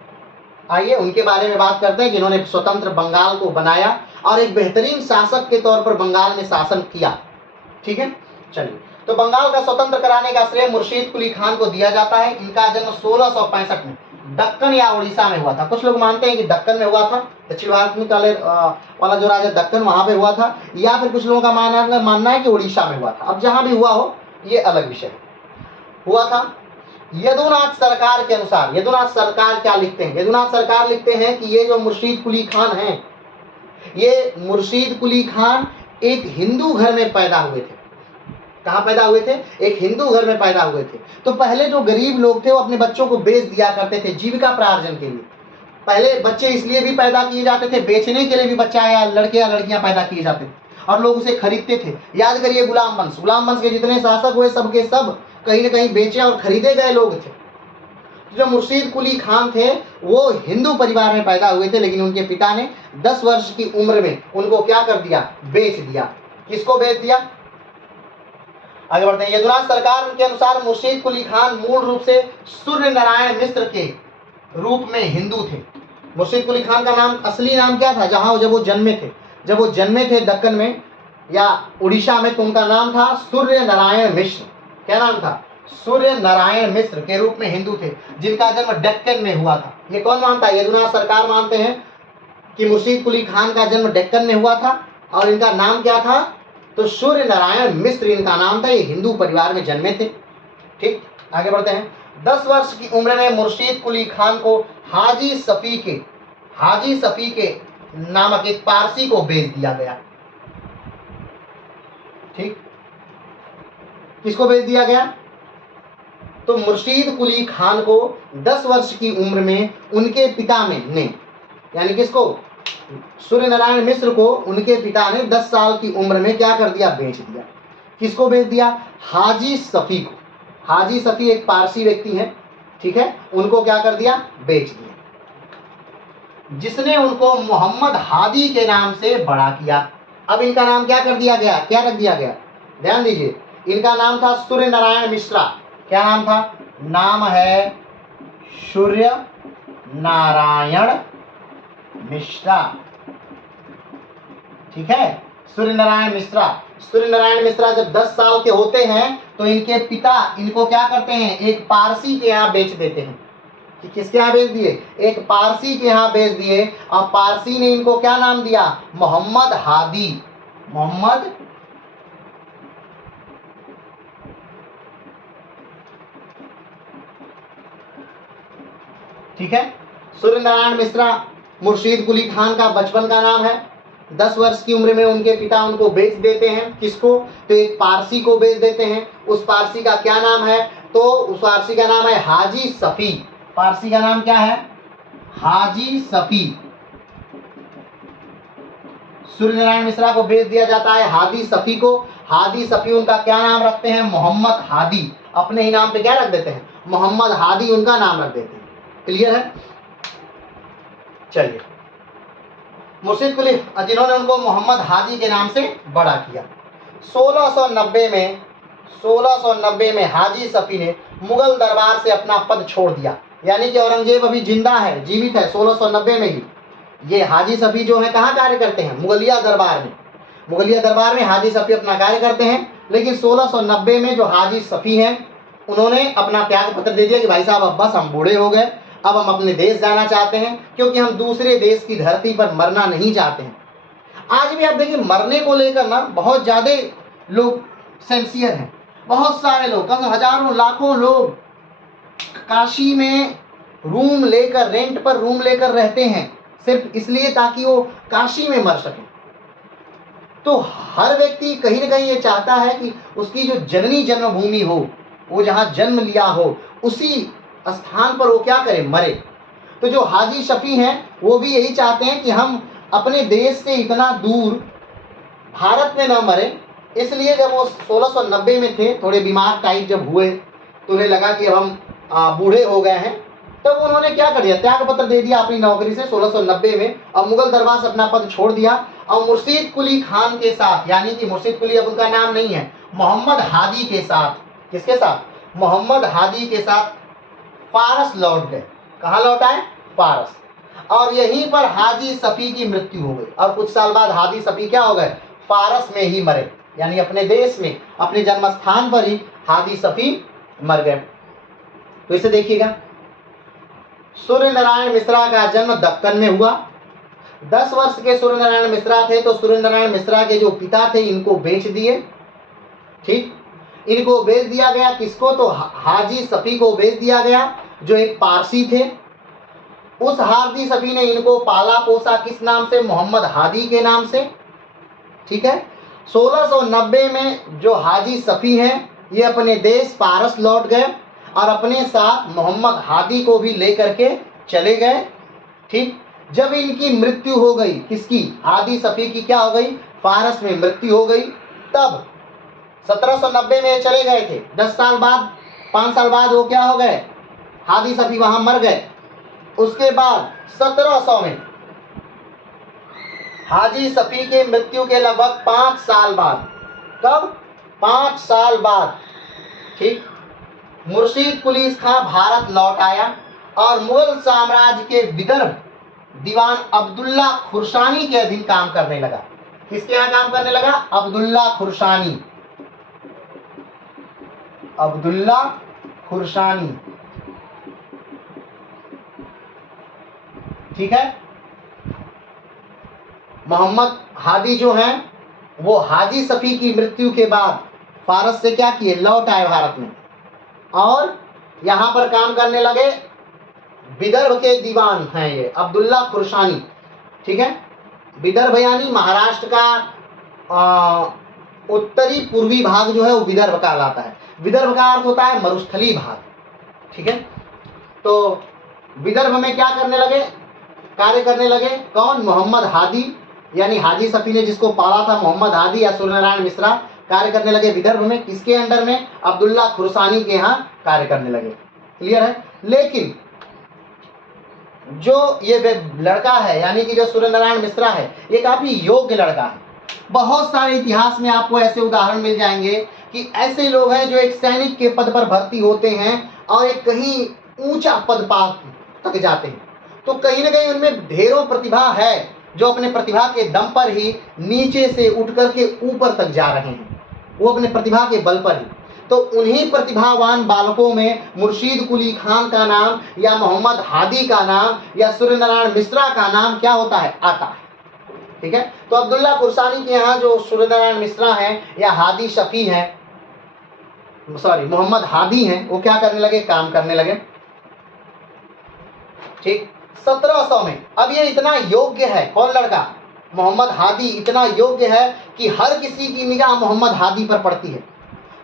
आइए उनके बारे में बात करते हैं, जिन्होंने स्वतंत्र बंगाल को बनाया और एक बेहतरीन शासक के तौर पर बंगाल में शासन किया, ठीक है। चलिए, तो बंगाल का स्वतंत्र कराने का श्रेय मुर्शीद कुली खान को दिया जाता है। इनका जन्म 1665 में दक्कन या उड़ीसा में हुआ था। कुछ लोग मानते हैं कि दक्कन में हुआ था, दक्षिण भारत में वाला जो राजा दक्कन वहां पे हुआ था, या फिर कुछ लोगों का मानना है कि उड़ीसा में हुआ था। अब जहां भी हुआ हो ये अलग विषय हुआ था। यदुनाथ सरकार के अनुसार, यदुनाथ सरकार क्या लिखते हैं, यदुनाथ सरकार लिखते हैं कि ये जो मुर्शीद कुली खान हैं, ये मुर्शीद कुली खान एक हिंदू घर में पैदा हुए थे। कहाँ पैदा हुए थे? एक हिंदू घर में पैदा हुए थे। तो पहले जो गरीब लोग थे वो अपने बच्चों को बेच दिया करते थे जीविका प्रार्जन के लिए। पहले बच्चे इसलिए भी पैदा किए जाते थे, बेचने के लिए भी बच्चा या लड़के या लड़कियां पैदा किए जाते थे और लोग उसे खरीदते थे। याद करिए गुलाम वंश के जितने शासक हुए सब के सब कहीं ना कहीं बेचे और खरीदे गए लोग थे। जो मुर्शीद कुली खान थे वो हिंदू परिवार में पैदा हुए थे, लेकिन उनके पिता ने 10 वर्ष की उम्र में उनको क्या कर दिया? बेच दिया। किसको बेच दिया? आगे बढ़ते हैं। यदुनाथ सरकार के अनुसार मुर्शीद कुली खान मूल रूप से सूर्य नारायण मिश्र के रूप में हिंदू थे। मुर्शीद कुली खान का नाम, असली नाम क्या था जहां जब वो जन्मे थे दक्कन में या उड़ीसा में, तो उनका नाम था सूर्य नारायण मिश्र। क्या नाम था? सूर्य नारायण मिश्र के रूप में हिंदू थे, जिनका जन्म डेक्कन में हुआ था। ये कौन मानता है? यदुनाथ सरकार मानते हैं कि मुर्शीद कुली खान का जन्म डेक्कन में हुआ था और इनका नाम क्या था? तो सूर्य नारायण मिश्र इनका नाम था। ये हिंदू परिवार में जन्मे थे। ठीक, आगे बढ़ते हैं। 10 वर्ष की उम्र में मुर्शीद कुली खान को हाजी सफी के नामक एक पारसी को बेच दिया गया। ठीक, किसको बेच दिया गया? तो मुर्शीद कुली खान को 10 वर्ष की उम्र में उनके पिता ने, यानी किसको? सूर्य नारायण मिश्र को उनके पिता ने 10 साल की उम्र में क्या कर दिया? बेच दिया। किसको बेच दिया? हाजी सफी को। हाजी सफी एक पारसी व्यक्ति है, ठीक है, उनको क्या कर दिया? बेच दिया। जिसने उनको मोहम्मद हादी के नाम से बड़ा किया। अब इनका नाम क्या कर दिया गया? क्या रख दिया गया? ध्यान दीजिए, इनका नाम था सूर्य नारायण मिश्रा। क्या नाम था? नाम है सूर्य नारायण मिश्रा। ठीक है, सूर्य नारायण मिश्रा। सूर्य नारायण मिश्रा जब 10 साल के होते हैं तो इनके पिता इनको क्या करते हैं? एक पारसी के यहाँ बेच देते हैं। कि किसके यहाँ बेच दिए? एक पारसी के यहाँ बेच दिए और पारसी ने इनको क्या नाम दिया? मोहम्मद हादी। मोहम्मद ठीक है। सूर्य नारायण मिश्रा मुर्शीद कुली खान का बचपन का नाम है। 10 वर्ष की उम्र में उनके पिता उनको बेच देते हैं। किसको? तो एक पारसी को बेच देते हैं। उस पारसी का क्या नाम है? तो उस पारसी का नाम है हाजी सफी। पारसी का नाम क्या है? हाजी सफी। सूर्य नारायण मिश्रा को बेच दिया जाता है हादी सफी को। हादी सफी उनका क्या नाम रखते हैं? मोहम्मद हादी। अपने ही नाम पे क्या रख देते हैं? मोहम्मद हादी उनका नाम रख देते हैं। क्लियर है? चलिए, मुर्शीद कुली जिन्होंने उनको मोहम्मद हादी के नाम से बड़ा किया। 1690 में हाजी सफी ने मुगल दरबार से अपना पद छोड़ दिया। यानी कि औरंगजेब अभी जिंदा है, जीवित है 1690 में ही। ये हाजी सफी जो है कहाँ कार्य करते हैं? मुगलिया दरबार में। मुगलिया दरबार में हाजी सफी अपना कार्य करते हैं। लेकिन 1690 में जो हाजी सफी हैं उन्होंने अपना त्याग पत्र दे दिया कि भाई साहब अब बस हम बूढ़े हो गए, अब हम अपने देश जाना चाहते हैं, क्योंकि हम दूसरे देश की धरती पर मरना नहीं चाहते हैं। आज भी आप देखिए मरने को लेकर ना बहुत ज़्यादा लोग सेंसियर हैं। बहुत सारे लोग, हजारों लाखों लोग काशी में रूम लेकर, रेंट पर रूम लेकर रहते हैं सिर्फ इसलिए ताकि वो काशी में मर सके। तो हर व्यक्ति कहीं ना कहीं ये चाहता है कि उसकी जो जननी जन्मभूमि हो, वो जहाँ जन्म लिया हो, उसी स्थान पर वो क्या करे? मरे। तो जो हाजी सफी हैं वो भी यही चाहते हैं कि हम अपने देश से इतना दूर भारत में ना मरे। इसलिए जब वो 1690 में थे, थोड़े बीमार टाइप जब हुए तो उन्हें लगा कि अब हम बूढ़े हो गए हैं, तब उन्होंने क्या कर दिया, त्याग पत्र दे दिया अपनी नौकरी से 1690 में, और मुगल दरबार से अपना पद छोड़ दिया और मुर्शीद कुली खान के साथ, यानी कि मुर्शीद कुली अब उनका नाम नहीं है, मोहम्मद हादी के साथ, किसके साथ, मोहम्मद हादी के साथ फारस लौट गए। कहाँ लौट आए, फारस। और यहीं पर हाजी सफी की मृत्यु हो गई और कुछ साल बाद हादी सफी क्या हो गए, फारस में ही मरे, यानी अपने देश में, अपने जन्म स्थान पर ही हादी सफी मर गए। तो इसे देखिएगा, सूर्य नारायण मिश्रा का जन्म दक्कन में हुआ। 10 वर्ष के सूर्य नारायण मिश्रा थे, तो सूर्य नारायण मिश्रा के जो पिता थे इनको बेच दिए। ठीक, इनको बेच दिया गया, किसको, तो हाजी सफी को बेच दिया गया जो एक पारसी थे। उस हादी सफी ने इनको पाला पोसा, किस नाम से, मोहम्मद हादी के नाम से। ठीक है, 1690 में जो हाजी सफी हैं ये अपने देश पारस लौट गए और अपने साथ मोहम्मद हादी को भी लेकर के चले गए। ठीक, जब इनकी मृत्यु हो गई, किसकी, हादी सफी की क्या हो गई, फारस में मृत्यु हो गई। तब 1790 में चले गए थे, 10 साल बाद, 5 साल बाद वो क्या हो गए, हादी सफी वहां मर गए। उसके बाद 1700 में हाजी सफी के मृत्यु के लगभग 5 साल बाद, कब, 5 साल बाद, ठीक, मुर्शीद कुली खां भारत लौट आया और मुगल साम्राज्य के विदर्भ दीवान अब्दुल्ला खुरसानी के अधीन काम करने लगा। किसके यहाँ काम करने लगा, अब्दुल्ला खुरसानी, अब्दुल्ला खुरसानी। ठीक है, मोहम्मद हादी जो हैं वो हाजी सफी की मृत्यु के बाद फारस से क्या किए, लौट आए भारत में और यहां पर काम करने लगे। विदर्भ के दीवान हैं ये अब्दुल्ला खुरसानी। ठीक है, विदर्भ यानी महाराष्ट्र का उत्तरी पूर्वी भाग जो है वो विदर्भ कहलाता है। विदर्भ का अर्थ होता है मरुस्थली भाग। ठीक है, तो विदर्भ में क्या करने लगे, कार्य करने लगे, कौन, मोहम्मद हादी, यानी हाजी सफी ने जिसको पाला था मोहम्मद हादी या सूर्य नारायण मिश्रा, कार्य करने लगे विदर्भ में, किसके अंडर में, अब्दुल्ला खुरसानी के यहाँ कार्य करने लगे। क्लियर है, लेकिन जो ये लड़का है यानी कि जो सूर्य नारायण मिश्रा है ये काफी योग्य लड़का है। बहुत सारे इतिहास में आपको ऐसे उदाहरण मिल जाएंगे कि ऐसे लोग हैं जो एक सैनिक के पद पर भर्ती होते हैं और एक कहीं ऊंचा पद पा तक जाते हैं, तो कहीं ना कहीं उनमें ढेरों प्रतिभा है जो अपने प्रतिभा के दम पर ही नीचे से उठ करके ऊपर तक जा रहे हैं, वो अपने प्रतिभा के बल पर ही। तो उन्हीं प्रतिभावान बालकों में मुर्शीद कुली खान का नाम या मोहम्मद हादी का नाम या सूर्य नारायण मिश्रा का नाम क्या होता है, आता है। ठीक है, तो अब्दुल्ला खुरसानी के यहाँ जो सूर्य नारायण मिश्रा हैं या हादी शफी हैं, सॉरी मोहम्मद हादी हैं, वो क्या करने लगे, काम करने लगे। ठीक, 1700 में अब ये इतना योग्य है, कौन लड़का, मोहम्मद हादी, इतना योग्य है कि हर किसी की निगाह मोहम्मद हादी पर पड़ती है।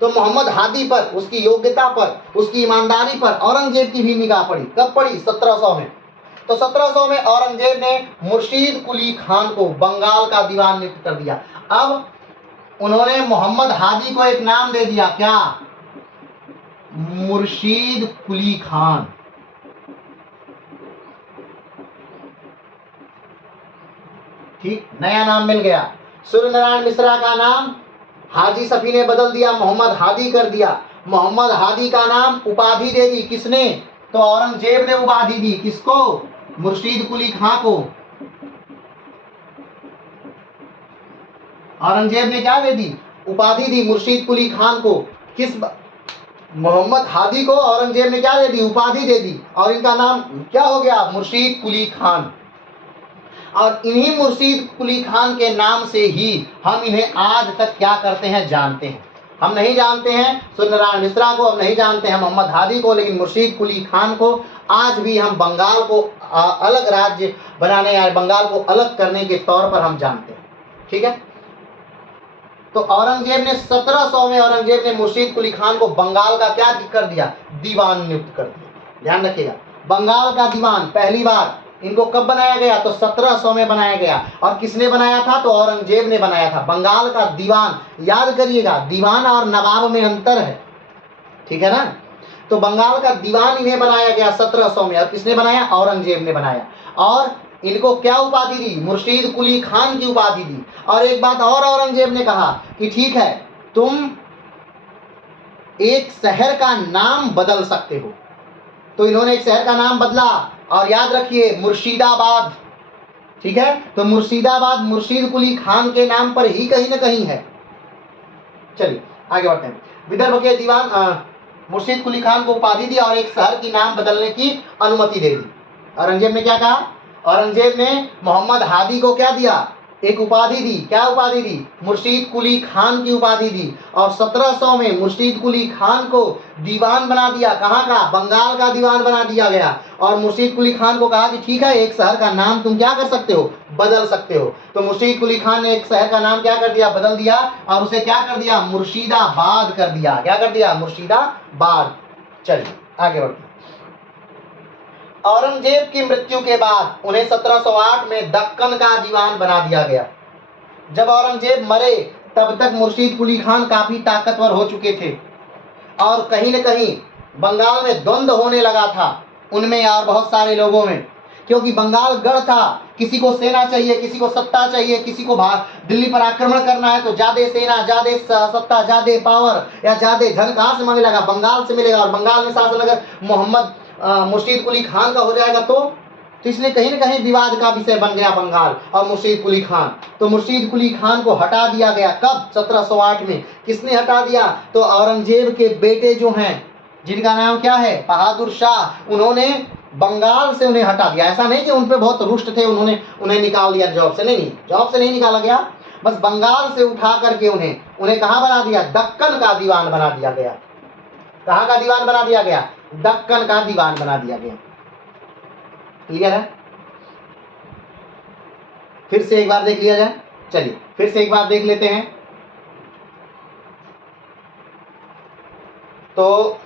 तो मोहम्मद हादी पर, उसकी योग्यता पर, उसकी ईमानदारी पर औरंगजेब की भी निगाह पड़ी। कब पड़ी, 1700 में। तो 1700 में औरंगजेब ने मुर्शीद कुली खान को बंगाल का दीवान नियुक्त कर दिया। अब उन्होंने मोहम्मद हादी को एक नाम दे दिया, क्या, मुर्शीद कुली खान। ठीक, नया नाम मिल गया। सूर्य नारायण मिश्रा का नाम हाजी सफी ने बदल दिया, मोहम्मद हादी कर दिया। मोहम्मद हादी का नाम उपाधि दे दी, किसने, तो औरंगजेब ने उपाधि दी, किसको, मुर्शीद कुली खां को। औरंगजेब ने क्या दे दी, उपाधि दी मुर्शीद कुली खान को। किस, मोहम्मद हादी को औरंगजेब ने क्या दे दी, उपाधि दे दी, और इनका नाम क्या हो गया, मुर्शीद कुली खान। और इन्हीं मुर्शीद कुली खान के नाम से ही हम इन्हें आज तक क्या करते हैं, जानते हैं। हम नहीं जानते हैं सूर्य नारायण मिश्रा को, हम नहीं जानते हैं मोहम्मद हादी को, लेकिन मुर्शीद कुली खान को आज भी हम बंगाल को अलग राज्य बनाने या बंगाल को अलग करने के तौर पर हम जानते हैं। ठीक है, तो औरंगजेब ने 1700 में औरंगजेब ने मुर्शीद कुली खान को बंगाल का क्या कर दिया, दीवान नियुक्त कर दिया। ध्यान रखिएगा, बंगाल का दीवान पहली बार इनको कब बनाया गया, तो 1700 में बनाया गया। और किसने बनाया था, तो औरंगजेब ने बनाया था। बंगाल का दीवान, याद करिएगा, दीवान और नवाब में अंतर है। ठीक है ना, तो बंगाल का दीवान इन्हें बनाया गया 1700 में। और किसने बनाया? औरंगजेब ने बनाया। और इनको क्या उपाधि दी? मुर्शीद कुली खान की उपाधि दी। और एक बात और औरंगजेब ने कहा कि ठीक है, तुम एक शहर का नाम बदल सकते हो। तो इन्होंने एक शहर का नाम बदला, और याद रखिए मुर्शिदाबाद। ठीक है, तो मुर्शिदाबाद मुर्शीद कुली खान के नाम पर ही कहीं ना कहीं है। चलिए आगे बढ़ते हैं। विदर्भ के दीवान मुर्शीद कुली खान को उपाधि दी और एक शहर की नाम बदलने की अनुमति दे दी। औरंगजेब ने क्या कहा? औरंगजेब ने मोहम्मद हादी को क्या दिया? एक उपाधि दी। क्या उपाधि दी? मुर्शीद कुली खान की उपाधि दी। और 1700 में मुर्शीद कुली खान को दीवान बना दिया। कहाँ का? बंगाल का दीवान बना दिया गया। और मुर्शीद कुली खान को कहा कि ठीक है, एक शहर का नाम तुम क्या कर सकते हो? बदल सकते हो। तो मुर्शीद कुली खान ने एक शहर का नाम क्या कर दिया? बदल दिया, और उसे क्या कर दिया? मुर्शिदाबाद कर दिया। क्या कर दिया? मुर्शिदाबाद। चलिए आगे बढ़ते हैं। औरंगजेब की मृत्यु के बाद उन्हें 1708 में दक्कन का दीवान बना दिया गया। जब औरंगजेब मरे तब तक मुर्शीद कुली खान काफी ताकतवर हो चुके थे, और कहीं न कहीं बंगाल में द्वंद्व होने लगा था उनमें और बहुत सारे लोगों में, क्योंकि बंगाल गढ़ था। किसी को सेना चाहिए, किसी को सत्ता चाहिए, किसी को दिल्ली पर आक्रमण करना है तो ज्यादा सेना, ज्यादा सत्ता, ज्यादा पावर या ज्यादा धन कहाँ से मिलेगा? बंगाल से मिलेगा। और बंगाल में शासन अगर मोहम्मद मुर्शीद कुली खान का हो जाएगा तो इसलिए कहीं न कहीं विवाद का विषय बन गया बंगाल और मुर्शीद कुली खान। तो मुर्शीद कुली खान को हटा दिया गया। कब? 1708 में। किसने हटा दिया? तो औरंगजेब के बेटे जो हैं, जिनका नाम क्या है? बहादुर शाह, उन्होंने बंगाल से उन्हें हटा दिया। ऐसा नहीं कि उन पे बहुत रुष्ट थे, उन्हें निकाल दिया जॉब से। नहीं, जॉब से नहीं निकाला गया, बस बंगाल से उठा करके उन्हें कहाँ बना दिया? दक्कन का दीवान बना दिया गया। कहाँ का दीवान बना दिया गया? दक्कन का दीवान बना दिया गया। क्लियर है? फिर से एक बार देख लिया जाए। चलिए फिर से एक बार देख लेते हैं। तो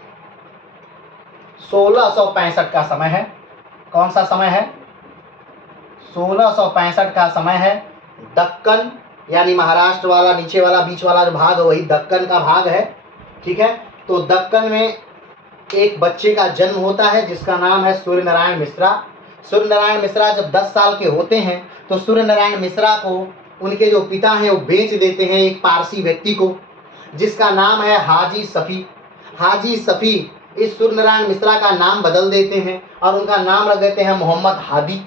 1665 का समय है। कौन सा समय है? 1665 का समय है। दक्कन यानी महाराष्ट्र वाला नीचे वाला बीच वाला जो भाग है वही दक्कन का भाग है। ठीक है, तो दक्कन में एक बच्चे का जन्म होता है जिसका नाम है सूर्य नारायण मिश्रा। सूर्य नारायण मिश्रा जब 10 साल के होते हैं तो सूर्य नारायण मिश्रा को उनके जो पिता हैं वो बेच देते हैं एक पारसी व्यक्ति को, जिसका नाम है हाजी सफ़ी। हाजी सफ़ी इस सूर्य नारायण मिश्रा का नाम बदल देते हैं और उनका नाम रख देते हैं मोहम्मद हादी।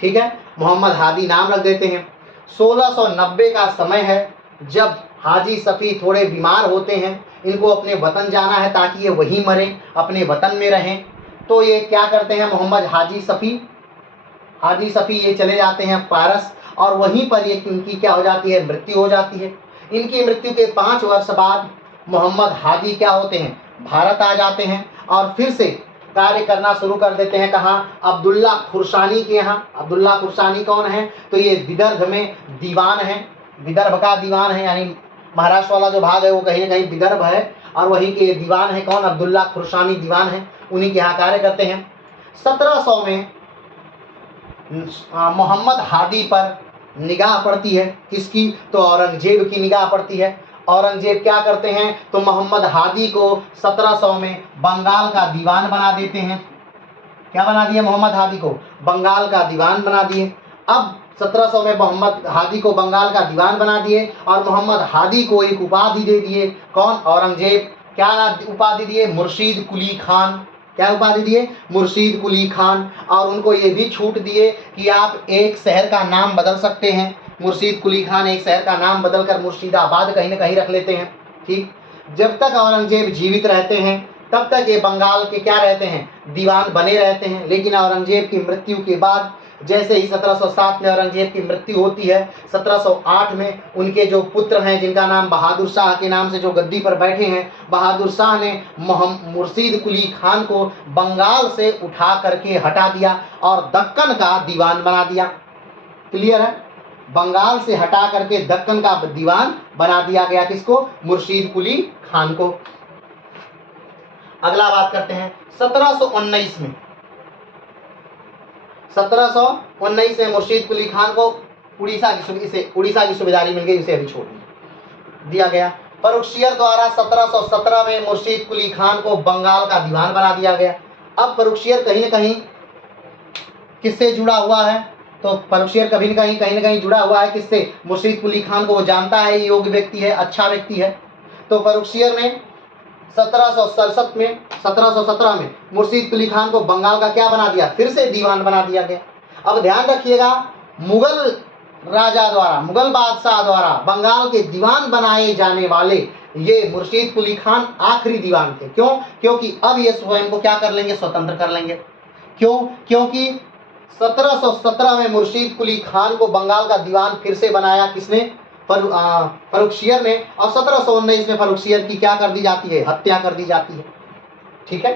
ठीक है, मोहम्मद हादी नाम रख देते हैं। 1690 का समय है जब हाजी सफ़ी थोड़े बीमार होते हैं। इनको अपने वतन जाना है ताकि ये वहीं मरें, अपने वतन में रहें। तो ये क्या करते हैं? मोहम्मद हाजी सफ़ी ये चले जाते हैं फारस, और वहीं पर ये इनकी क्या हो जाती है? मृत्यु हो जाती है। इनकी मृत्यु के 5 वर्ष बाद मोहम्मद हादी क्या होते हैं? भारत आ जाते हैं और फिर से कार्य करना शुरू कर देते हैं। कहाँ? अब्दुल्ला खुरसानी के यहाँ। अब्दुल्ला खुरसानी कौन है? तो ये विदर्भ में दीवान है, विदर्भ का दीवान है, यानी महाराष्ट्र वाला जो भाग है वो कहीं ना कहीं विदर्भ है, और वहीं के दीवान है कौन? अब्दुल्ला खुरसानी दीवान है, उन्हीं के यहाँ कार्य करते हैं। 1700 में मोहम्मद हादी पर निगाह पड़ती है। किसकी? तो औरंगजेब की निगाह पड़ती है। औरंगजेब क्या करते हैं? तो मोहम्मद हादी को 1700 में बंगाल का दीवान बना देते हैं। क्या बना दिए? मोहम्मद हादी को बंगाल का दीवान बना दिए। अब 1700 में मोहम्मद हादी को बंगाल का दीवान बना दिए और मोहम्मद हादी को एक उपाधि दे दिए। कौन? औरंगजेब। क्या उपाधि दिए? मुर्शीद कुली खान। क्या उपाधि दिए? मुर्शीद कुली खान। और उनको ये भी छूट दिए कि आप एक शहर का नाम बदल सकते हैं। मुर्शीद कुली खान एक शहर का नाम बदलकर मुर्शिदाबाद कहीं ना कहीं रख लेते हैं। ठीक, जब तक औरंगजेब जीवित रहते हैं तब तक ये बंगाल के क्या रहते हैं? दीवान बने रहते हैं। लेकिन औरंगजेब की मृत्यु के बाद जैसे ही 1707 में औरंगजेब की मृत्यु होती है, 1708 में उनके जो पुत्र हैं जिनका नाम बहादुर शाह के नाम से जो गद्दी पर बैठे हैं, बहादुर शाह ने मुर्शीद कुली खान को बंगाल से उठा करके हटा दिया और दक्कन का दीवान बना दिया। क्लियर है? बंगाल से हटा करके दक्कन का दीवान बना दिया गया। किसको? मुर्शीद कुली खान को। अगला बात करते हैं 1719 में। 1719 में मुर्शीद कुली खान को उड़ीसा की सुबेदारी मिल गई, उसे अभी छोड़ दिया गया। फर्रुखियर द्वारा 1717 में मुर्शीद कुली खान को बंगाल का दीवान बना दिया गया। अब फर्रुखियर कहीं न कहीं किससे जुड़ा हुआ है? तो फर्रुखियर कभी न कहीं जुड़ा हुआ है किससे? मुर्शीद कुली खान को वो जानता है, योग्य व्यक्ति है, अच्छा व्यक्ति है। तो फर्रुखियर ने 1717 में मुर्शीद कुली खान को बंगाल का क्या बना दिया? फिर से दीवान बना दिया गया। अब ध्यान रखिएगा, मुगल राजा द्वारा, मुगल बादशाह द्वारा बंगाल के दीवान बनाए जाने वाले ये मुर्शीद कुली खान आखिरी दीवान थे। क्यों? क्योंकि अब ये स्वयं को क्या कर लेंगे? स्वतंत्र कर लेंगे। क्यों? क्योंकि 1717 में मुर्शीद कुली खान को बंगाल का दीवान फिर से बनाया किसने? फर्रुखियर ने। और 1719 में फर्रुखियर की क्या कर दी जाती है? हत्या कर दी जाती है। ठीक है,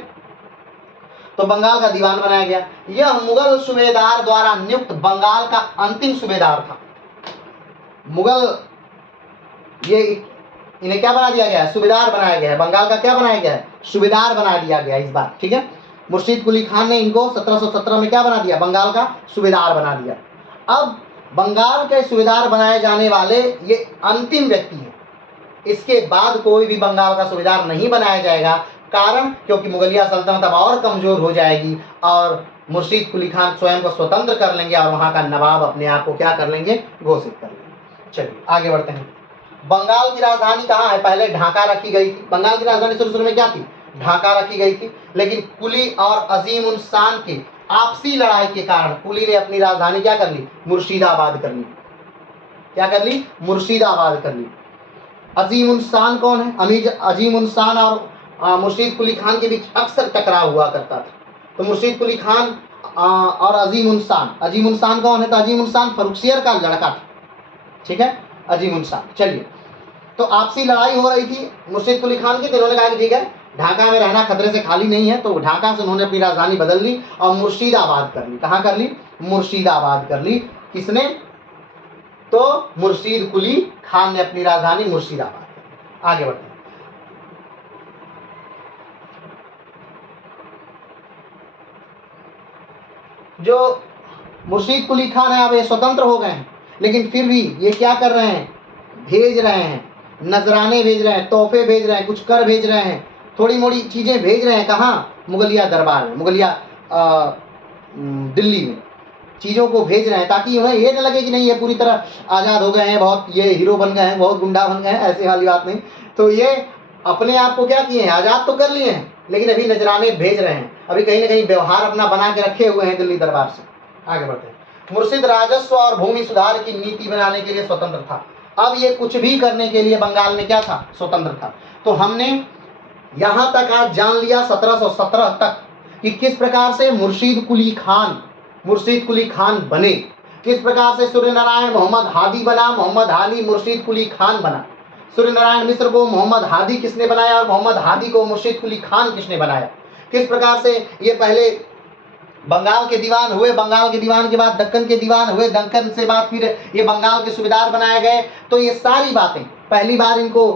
तो बंगाल का दीवान बनाया गया। यह मुगल सूबेदार द्वारा नियुक्त बंगाल का अंतिम सूबेदार था। मुगल ये इन्हें क्या बना दिया गया है? सूबेदार बनाया गया है। बंगाल का क्या बनाया गया है? सूबेदार बना दिया गया इस बार। ठीक है, मुर्शीद कुली खान ने इनको 1717 में क्या बना दिया? बंगाल का सूबेदार बना दिया। अब बंगाल के सूबेदार बनाए जाने वाले ये अंतिम व्यक्ति हैं। इसके बाद कोई भी बंगाल का सूबेदार नहीं बनाया जाएगा। कारण क्योंकि मुगलिया सल्तनत अब और कमजोर हो जाएगी और मुर्शीद कुली खान स्वयं को स्वतंत्र कर लेंगे और वहां का नवाब अपने आप को क्या कर लेंगे? घोषित कर लेंगे। चलिए आगे बढ़ते हैं। बंगाल की राजधानी कहाँ है? पहले ढाका रखी गई थी। बंगाल की राजधानी शुरू में क्या थी? ढाका रखी गई थी। लेकिन कुली और अजीम उन शान की आपसी लड़ाई के कारण कुली ने अपनी राजधानी क्या कर ली? मुर्शिदाबाद कर ली। क्या कर ली? मुर्शिदाबाद कर ली। अजीम उन शान कौन है? अजीम उन शान और मुर्शीद कुली खान के बीच अक्सर टकराव हुआ करता था। तो मुर्शीद कुली खान और अजीम उन शान कौन है? तो अजीम उन शान फर्रुखियर का लड़का था। ठीक है, अजीम उन शान। चलिए, तो आपसी लड़ाई हो रही थी मुर्शीद कुली खान की। तो इन्होंने कहा कि ठीक है, ढाका में रहना खतरे से खाली नहीं है। तो ढाका से उन्होंने अपनी राजधानी बदल ली और मुर्शिदाबाद कर ली। कहाँ कर ली? मुर्शिदाबाद कर ली। किसने? तो मुर्शीद कुली खान ने अपनी राजधानी मुर्शिदाबाद। आगे बढ़ते हैं। जो मुर्शीद कुली खान है अब ये स्वतंत्र हो गए हैं, लेकिन फिर भी ये क्या कर रहे हैं? भेज रहे हैं, नजराने भेज रहे हैं, तोहफे भेज रहे हैं, कुछ कर भेज रहे हैं, थोड़ी मोड़ी चीजें भेज रहे हैं। कहाँ? मुगलिया दरबार में, मुगलिया दिल्ली में चीजों को भेज रहे हैं ताकि उन्हें ये न लगे कि नहीं ये पूरी तरह आजाद हो गए हैं, बहुत ये हीरो बन गए हैं, बहुत गुंडा बन गए हैं। ऐसे वाली बात नहीं। तो ये अपने आप को क्या किए हैं? आजाद तो कर लिए हैं, लेकिन अभी नजराने भेज रहे हैं। अभी कहीं ना कहीं व्यवहार अपना बना के रखे हुए हैं दिल्ली दरबार से। आगे बढ़ते हैं। मुर्शीद राजस्व और भूमि सुधार की नीति बनाने के लिए स्वतंत्र था। अब ये कुछ भी करने के लिए बंगाल में क्या था? स्वतंत्र था। तो हमने यहां तक आज जान लिया 1717 तक कि किस प्रकार से मुर्शीद कुली खान बने, किस प्रकार से सूर्य नारायण मोहम्मद हादी बना, मोहम्मद हादी मुर्शीद कुली खान बना। सूर्य नारायण मिश्र को मोहम्मद हादी किसने बनाया और मोहम्मद हादी को मुर्शीद कुली खान किसने बनाया। किस प्रकार से ये पहले बंगाल के दीवान हुए, बंगाल के दीवान के बाद दक्कन के दीवान हुए, दक्कन से बाद फिर ये बंगाल के सूबेदार बनाए गए। तो ये सारी बातें, पहली बार इनको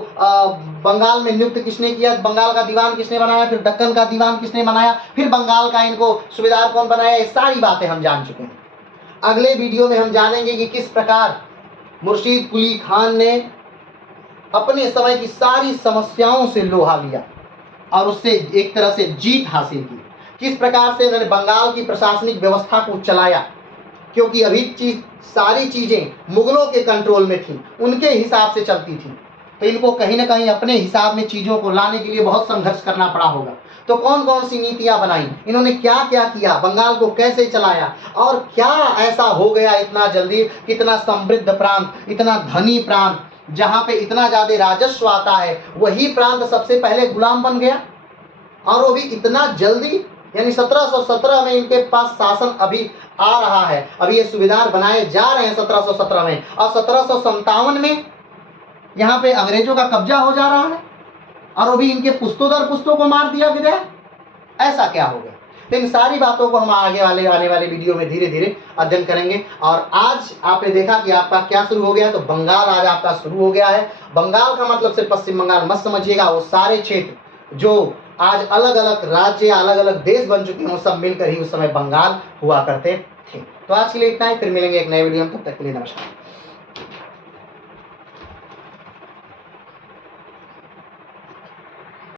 बंगाल में नियुक्त किसने किया, बंगाल का दीवान किसने बनाया, फिर दक्कन का दीवान किसने बनाया, फिर बंगाल का इनको सूबेदार कौन बनाया, ये सारी बातें हम जान चुके हैं। अगले वीडियो में हम जानेंगे कि किस प्रकार मुर्शीद कुली खान ने अपने समय की सारी समस्याओं से लोहा लिया और उससे एक तरह से जीत हासिल की। किस प्रकार से उन्होंने बंगाल की प्रशासनिक व्यवस्था को चलाया, क्योंकि अभी सारी चीजें मुगलों के कंट्रोल में थी, उनके हिसाब से चलती थी। तो इनको कहीं ना कहीं अपने हिसाब में चीजों को लाने के लिए बहुत संघर्ष करना पड़ा होगा। तो कौन कौन सी नीतियां बनाई, इन्होंने क्या क्या किया, बंगाल को कैसे चलाया और क्या ऐसा हो गया इतना जल्दी, कितना समृद्ध प्रांत, इतना धनी प्रांत, जहां पे इतना ज्यादा राजस्व आता है, वही प्रांत सबसे पहले गुलाम बन गया और वो भी इतना जल्दी। यानी 1717 में इनके पास शासन अभी आ रहा है, अभी ये सूबेदार बनाए जा रहे हैं 1717 में, और 1757 में यहाँ पे अंग्रेजों का कब्जा हो जा रहा है और वो भी इनके पुश्तों दर पुश्तों को मार दिया गया। ऐसा क्या हो गया? तो इन सारी बातों को हम आने वाले वीडियो में धीरे धीरे अध्ययन करेंगे। और आज आपने देखा कि आपका क्या शुरू हो गया, तो बंगाल आज आपका शुरू हो गया है। बंगाल का मतलब सिर्फ पश्चिम बंगाल मत समझिएगा, वो सारे क्षेत्र जो आज अलग अलग राज्य, अलग अलग देश बन चुके हैं, वो सब मिलकर ही उस समय बंगाल हुआ करते थे। तो आज के लिए इतना ही, फिर मिलेंगे एक नए वीडियो में, तब तक के लिए नमस्कार।